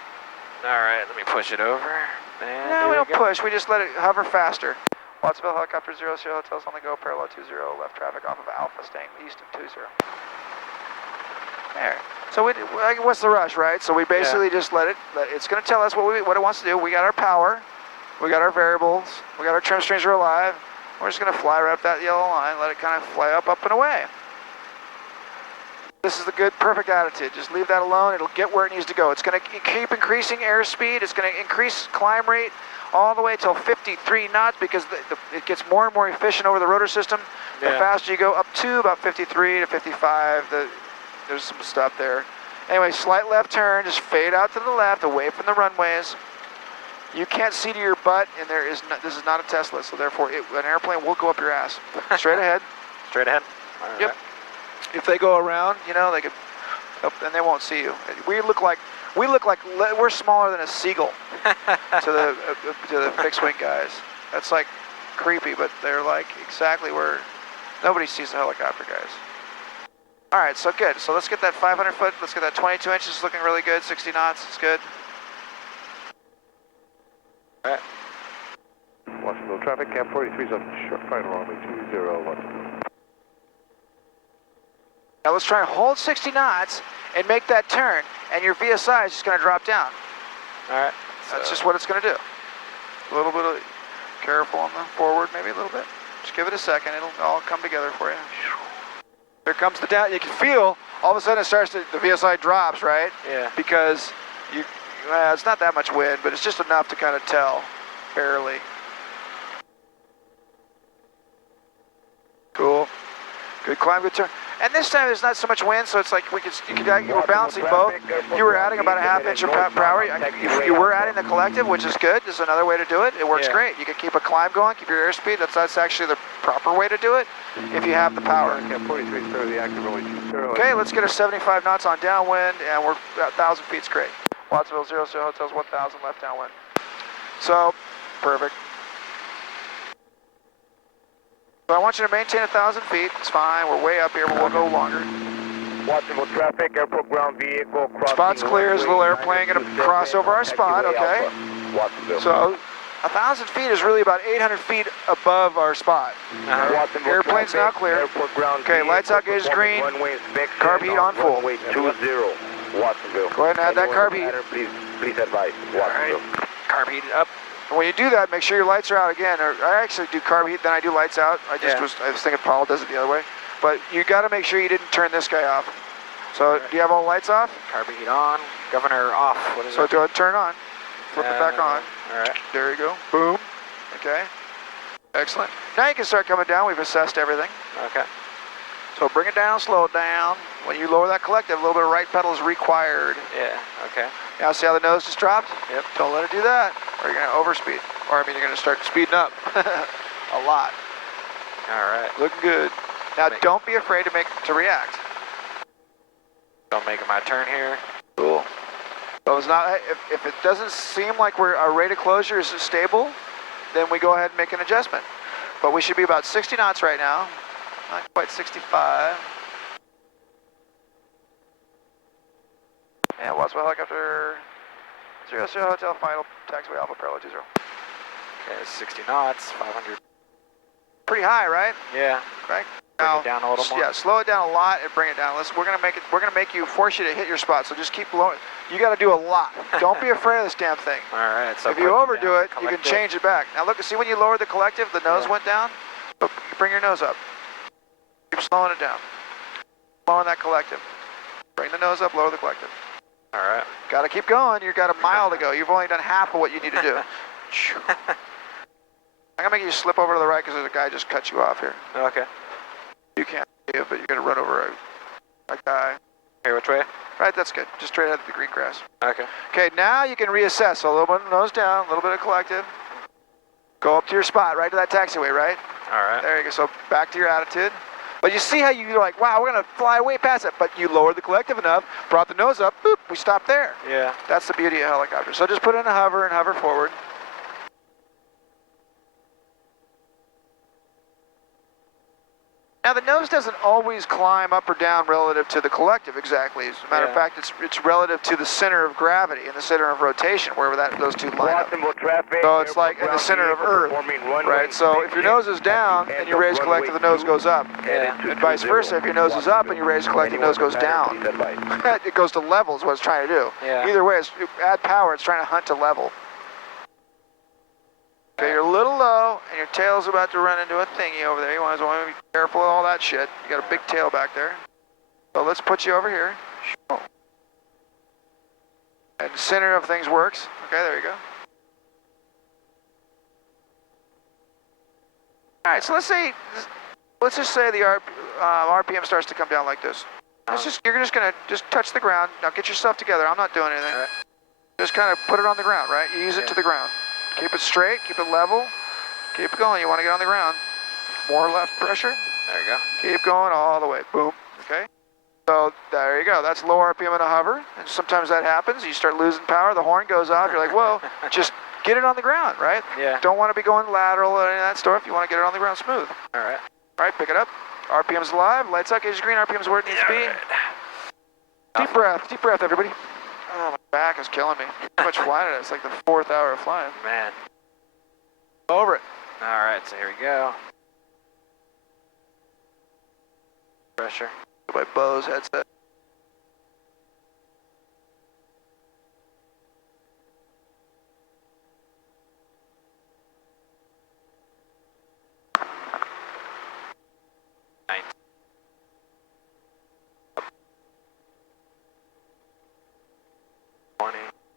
All right. Let me push it over. And no, we don't push. We just let it hover faster. Wattsville helicopter 00 hotels on the go, parallel 20, left traffic off of Alpha, staying east of 20. There. So what's the rush, right? So we basically just let it's going to tell us what it wants to do. We got our power, we got our variables, we got our trim strings are alive. We're just going to fly right up that yellow line, let it kind of fly up and away. This is the good, perfect attitude. Just leave that alone. It'll get where it needs to go. It's going to keep increasing airspeed. It's going to increase climb rate all the way till 53 knots because it gets more and more efficient over the rotor system. The faster you go up to about 53 to 55, there's some stuff there. Anyway, slight left turn, just fade out to the left, away from the runways. You can't see to your butt, and this is not a Tesla, so therefore an airplane will go up your ass. Straight ahead. Straight ahead? All right. Yep. If they go around, you know, they could, and they won't see you. We look like we're smaller than a seagull to the fixed wing guys. That's like creepy, but they're like exactly where nobody sees the helicopter guys. All right, so good. So let's get that 500 foot. Let's get that 22 inches looking really good. 60 knots. It's good. All right. Washington traffic, cab 43 is on short final runway 20, Washington. Now let's try and hold 60 knots and make that turn, and your VSI is just going to drop down. All right. That's just what it's going to do. A little bit of careful on the forward, maybe a little bit. Just give it a second. It'll all come together for you. Here comes the down. You can feel all of a sudden it starts to, the VSI drops, right? Yeah. Because it's not that much wind, but it's just enough to kind of tell, barely. Cool. Good climb, good turn. And this time there's not so much wind, so it's like you were balancing both. You were adding about a ½ inch per hour. You were adding the collective, which is good. This is another way to do it. It works great. You can keep a climb going, keep your airspeed. That's actually the proper way to do it if you have the power. Okay, let's get a 75 knots on downwind, and we're at 1,000 feet straight. Wattsville 00 hotels 1,000 left downwind. So, perfect. So I want you to maintain 1,000 feet. It's fine. We're way up here, but we'll go longer. Watchable traffic, airport ground vehicle crossing. Spot's clear. There's a little airplane going to cross over our spot. Okay. So 1,000 feet is really about 800 feet above our spot. Airplane's now clear. Okay, lights out, gauge is green. Carb heat on full. Runway 20, Watsonville. Go ahead and add that carb heat. Please advise, Watsonville. Carb heated up. And when you do that, make sure your lights are out again. Or I actually do carb heat, then I do lights out. I was thinking Paul does it the other way. But you got to make sure you didn't turn this guy off. So do you have all the lights off? Carb heat on, governor off. What is so it? go ahead and turn on. Flip it back on. All right. There you go. Boom. Okay. Excellent. Now you can start coming down. We've assessed everything. Okay. So bring it down, slow it down. When you lower that collective, a little bit of right pedal is required. Yeah, okay. Now see how the nose just dropped? Yep. Don't let it do that, or you're going to overspeed. Or I mean, you're going to start speeding up a lot. All right. Looking good. Now don't be afraid to react. Don't make my turn here. Cool. So it's not, if it doesn't seem like our rate of closure is stable, then we go ahead and make an adjustment. But we should be about 60 knots right now. Not quite 65. And Wattsville helicopter 00 hotel final taxiway alpha parallel 20. Okay, 60 knots, 500. Pretty high, right? Yeah. Right. Bring Now, it down a little more. Yeah, slow it down a lot and bring it down. We're gonna force you to hit your spot. So just keep blowing. You got to do a lot. Don't be afraid of this damn thing. All right. So if you overdo it, you can change it back. Now look, see when you lower the collective, the nose went down. But bring your nose up. Keep slowing it down. Slowing that collective. Bring the nose up, lower the collective. All right. Got to keep going. You've got a mile to go. You've only done half of what you need to do. I'm gonna make you slip over to the right because there's a guy just cut you off here. Okay. You can't see it, but you're gonna run over a guy. Here, which way? Right, that's good. Just straight ahead of the green grass. Okay. Okay, now you can reassess. So a little bit of nose down, a little bit of collective. Go up to your spot, right to that taxiway, right? All right. There you go. So back to your attitude. But you see how you're like, wow, we're gonna fly way past it. But you lowered the collective enough, brought the nose up, boop, we stopped there. Yeah. That's the beauty of helicopters. So just put in a hover and hover forward. Now the nose doesn't always climb up or down relative to the collective exactly. As a matter of fact, it's relative to the center of gravity and the center of rotation, wherever those two line up. So it's like in the center of Earth, right? So if your nose is down and you raise collective, the nose goes up. Yeah. And vice versa, if your nose is up and you raise collective, the nose goes down. It goes to level is what it's trying to do. Yeah. Either way, add power, it's trying to hunt to level. Okay, you're a little low, and your tail's about to run into a thingy over there. You want to be careful of all that shit. You got a big tail back there. So let's put you over here. And the center of things works. Okay, there you go. All right, so let's just say the RPM starts to come down like this. You're just gonna touch the ground. Now get yourself together. I'm not doing anything. All right. Just kind of put it on the ground, right? You use it to the ground. Keep it straight, keep it level, keep going. You want to get on the ground. More left pressure. There you go. Keep going all the way. Boom. Okay. So there you go. That's low RPM in a hover. And sometimes that happens. You start losing power. The horn goes off. You're like, whoa, just get it on the ground, right? Yeah. Don't want to be going lateral or any of that stuff. You want to get it on the ground smooth. All right. All right, pick it up. RPM's alive. Lights out, gauge green. RPM's where it needs to be. Right. Deep breath, everybody. Oh, my back is killing me. Too much flying it is. It's like the 4th hour of flying. Man. Over it. All right, so here we go. Pressure. My Bose headset.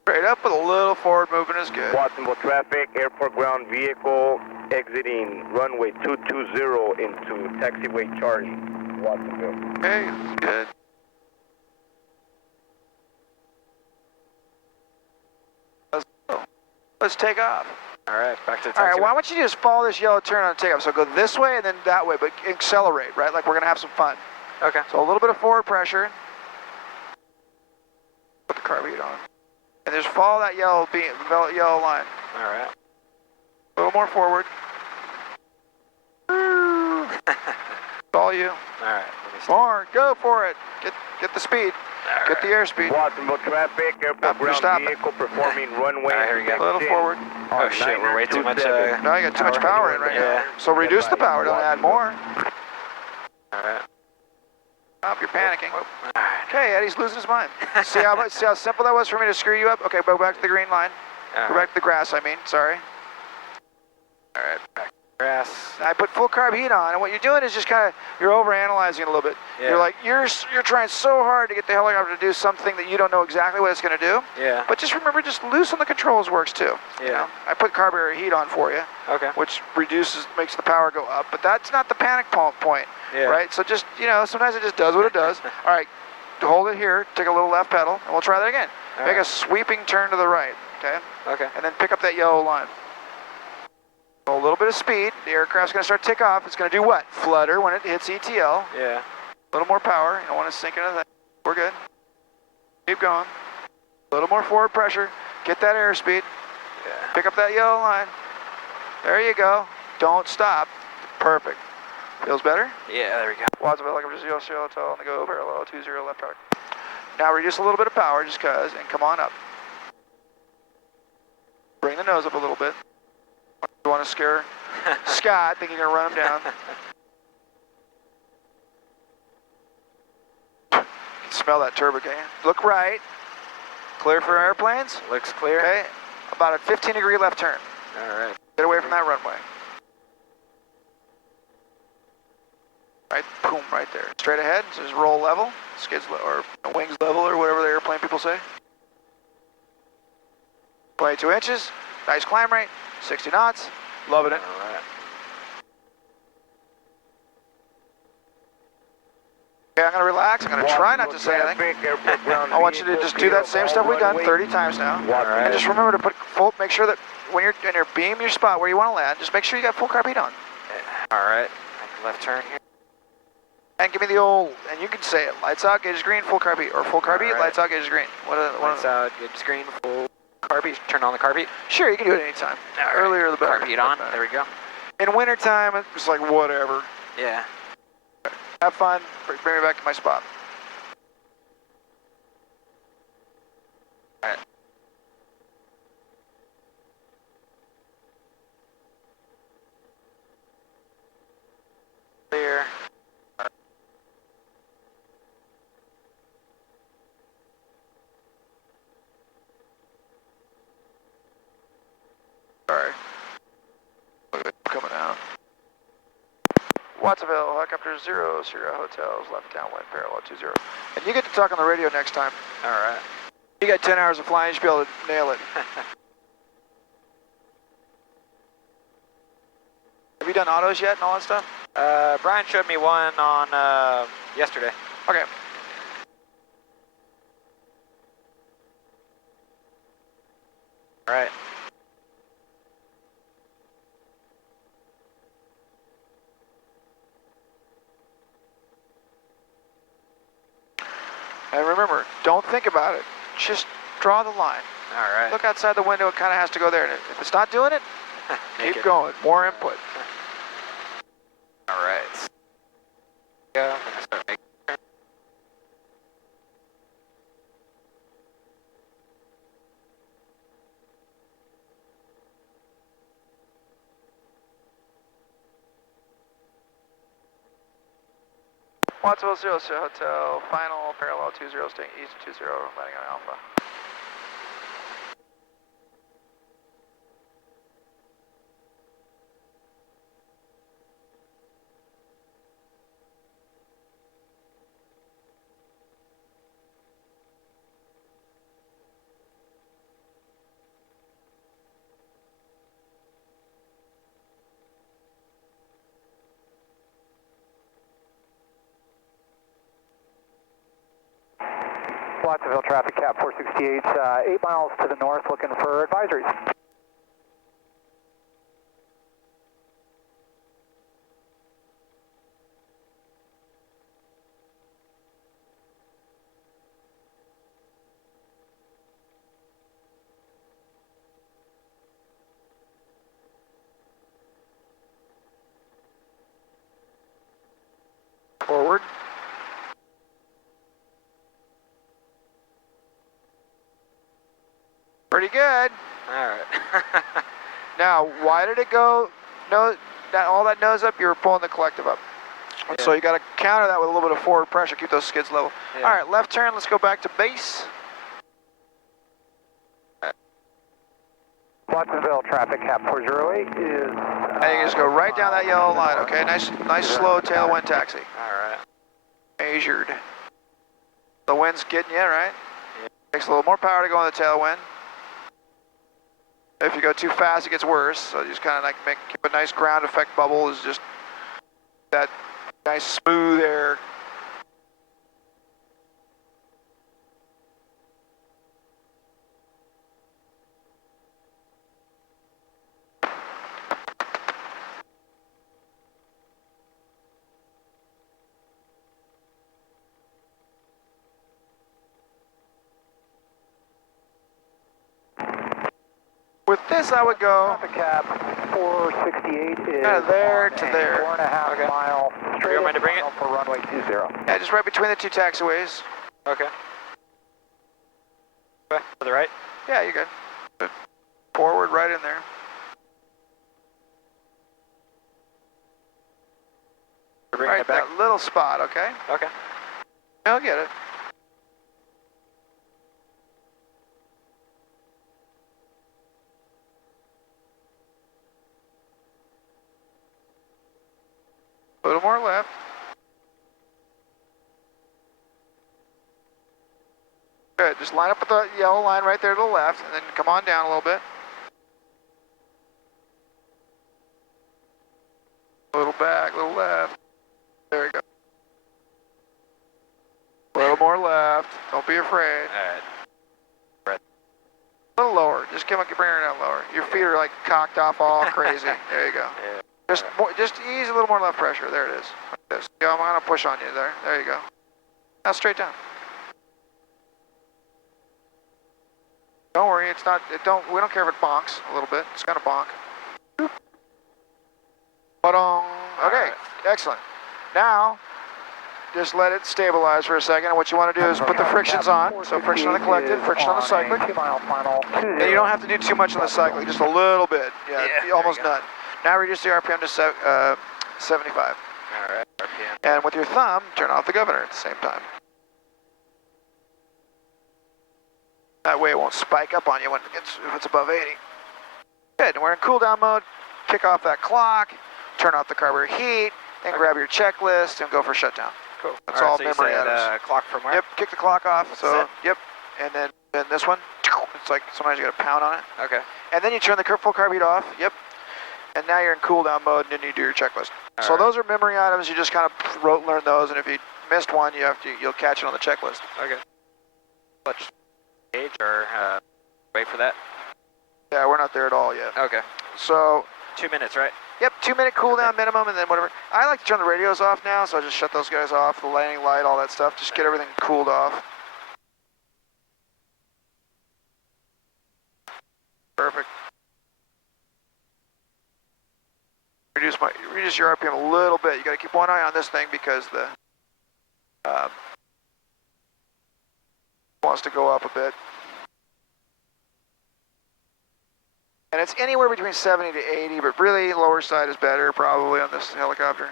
Straight up with a little forward movement is good. Watsonville traffic, airport ground vehicle exiting runway 220 into taxiway Charlie, Watsonville. Okay, good. Let's take off. All right, back to the taxi. All right, why don't you just follow this yellow turn on takeoff? So go this way and then that way, but accelerate, right? Like we're gonna have some fun. Okay. So a little bit of forward pressure. Put the carb heat on. And just follow that yellow line. All right. A little more forward. All you. All right. Let me see. More. Go for it. Get the speed. All Get the airspeed. Watsonville traffic, airport ground vehicle performing runway. All right, here we go. A little forward. Oh shit, we're way too much. No, you got too much power in right now. Yeah. So reduce the power. Don't add more. All right. Stop. You're panicking. All right. Okay, Eddie's losing his mind. See how simple that was for me to screw you up? Okay, go back to the green line. Go back to the grass, I mean. Sorry. All right, back to grass. I put full carb heat on, and what you're doing is just kind of, you're overanalyzing it a little bit. Yeah. You're like, you're trying so hard to get the helicopter to do something that you don't know exactly what it's going to do. Yeah. But just remember, just loosen the controls works too. Yeah. You know? I put carburetor heat on for you. Okay. Which makes the power go up, but that's not the panic point. Yeah. Right? So just, sometimes it just does what it does. All right, hold it here, take a little left pedal, and we'll try that again. All Make right. a sweeping turn to the right, okay? Okay. And then pick up that yellow line. A little bit of speed, the aircraft's gonna start to take off. It's gonna do what? Flutter when it hits ETL. Yeah. A little more power, you don't wanna sink into that. We're good. Keep going. A little more forward pressure, get that airspeed. Yeah. Pick up that yellow line. There you go. Don't stop. Perfect. Feels better? Yeah, there we go. Wadsville, helicopter 0 hotel on the go, parallel 20 left target. Now reduce a little bit of power just cause, and come on up. Bring the nose up a little bit. You want to scare Scott, think you're going to run him down. You can smell that turbo, okay? Look right. Clear for airplanes. Looks clear. Okay, about a 15-degree left turn. All right. Get away from that runway. Right, boom, right there. Straight ahead, so just roll level, skids or wings level, or whatever the airplane people say. 22 inches, nice climb rate, 60 knots, loving it. All right. Okay, I'm gonna relax, I'm gonna try not to say anything. I want you to just do that same stuff we've done 30 times now. All right. And just remember to make sure that when you're in your beam, your spot where you want to land, just make sure you got full carb heat on. All right. Make a left turn here. And give me the old, and you can say it, lights out, gauge green, full carb heat, or full carb heat, Right. lights out, gauge green. Lights out, good screen, full carb heat. Turn on the carb heat. Sure, you can do it anytime. All right. Earlier the better. Carb heat on. There we go. In wintertime, it's like whatever. Yeah. Have fun, bring me back to my spot. All right. Clear. Sorry. Coming out. Watsonville, helicopter 0, Sierra Hotels, left downwind, parallel 20. And you get to talk on the radio next time. All right. You got 10 hours of flying, you should be able to nail it. Have you done autos yet and all that stuff? Brian showed me one on yesterday. Okay. All right. And remember, don't think about it. Just draw the line. All right. Look outside the window, it kind of has to go there. And if it's not doing it, Make keep it. going. More input. All right. Go. I'm gonna start making. Watsonville 0, Hotel, final, parallel 20, staying east 20, landing on Alpha. Watsonville traffic, cap 468, 8 miles to the north, looking for advisories. Forward. Pretty good. All right. Now, why did it go all that nose up? You were pulling the collective up. And Yeah. so you got to counter that with a little bit of forward pressure, keep those skids level. Yeah. All right, left turn, let's go back to base. Watsonville traffic, cap 408 is... And you just go right down that yellow line, okay? Nice slow tailwind taxi. Alright. Measured. The wind's getting you, right? Yeah. Takes a little more power to go on the tailwind. If you go too fast, it gets worse. So you just kind of like keep a nice ground effect bubble is just that nice smooth air. With this, I would go cap 468 is kind of there to there. 4.5 mile straight. You want me to bring it? For runway 20. Yeah, just right between the two taxiways. Okay. Okay, to the right? Yeah, you're good. Forward, right in there. We're bringing Right, it back? that little spot, okay? Okay. I'll get it. A little more left. Good, just line up with the yellow line right there to the left, and then come on down a little bit. A little back, a little left. There you go. A little more left, don't be afraid. Alright. A little lower, just bring her down lower. Your feet are like cocked off all crazy. There you go. Yeah. Just ease a little more left pressure. There it is. Like this. Yeah, I'm gonna push on you there. There you go. Now straight down. Don't worry, it's not. We don't care if it bonks a little bit. It's gonna bonk. Ba-dong. Okay, Right. excellent. Now, just let it stabilize for a second. And what you want to do is put the frictions on. So friction on the collective, friction on the cyclic. 2 mile final. And you don't have to do too much on the cyclic, just a little bit. Yeah, almost none. Now reduce the RPM to 75. Alright, RPM. And with your thumb, turn off the governor at the same time. That way it won't spike up on you if it's above 80. Good, and we're in cool down mode. Kick off that clock, turn off the carburetor heat, then grab your checklist and go for shutdown. Cool. That's all so memory you said, items. clock from where? Yep, kick the clock off. What's So, that? yep. And then this one, it's like sometimes you got a pound on it. Okay. And then you turn the full carb heat off. Yep. And now you're in cool down mode, and then you do your checklist. All So right. those are memory items. You just kind of learn those, and if you missed one, you'll catch it on the checklist. Okay. Let's gauge or wait for that? Yeah, we're not there at all yet. Okay. So, 2 minutes, right? yep, 2 minute cool down minimum, and then whatever. I like to turn the radios off now, so I just shut those guys off, the landing light, all that stuff. Just get everything cooled off. Perfect. Reduce your RPM a little bit. You got to keep one eye on this thing because the wants to go up a bit. And it's anywhere between 70 to 80, but really lower side is better probably on this helicopter.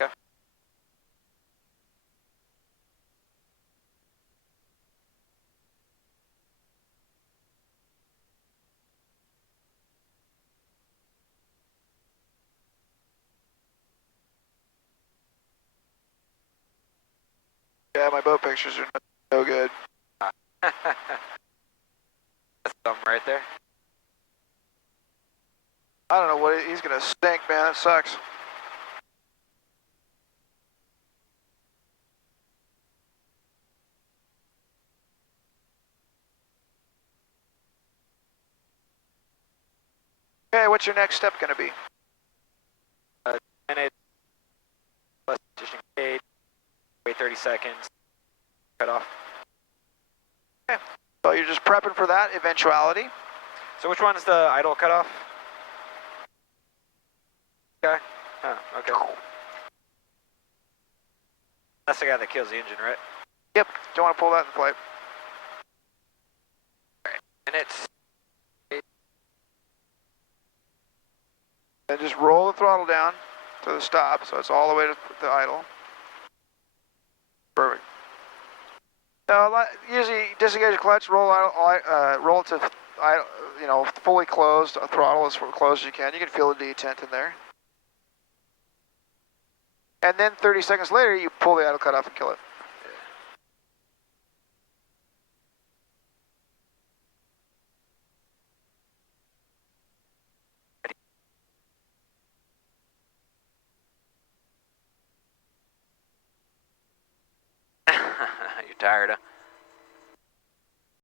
Okay. Yeah, my boat pictures are no good. That's something right there. I don't know what he's gonna stink, man. That sucks. Okay, what's your next step gonna be? Minute, plus position gauge, wait 30 seconds, cut off. Okay, so you're just prepping for that eventuality. So which one's the idle cutoff? Okay. Oh, okay. That's the guy that kills the engine, right? Yep, don't want to pull that in flight. Alright, minutes. And just roll the throttle down to the stop, so it's all the way to the idle. Perfect. Now, usually disengage the clutch, roll it to you know, fully closed, a throttle as close as you can. You can feel the detent in there. And then 30 seconds later, you pull the idle cut off and kill it. You're tired, huh?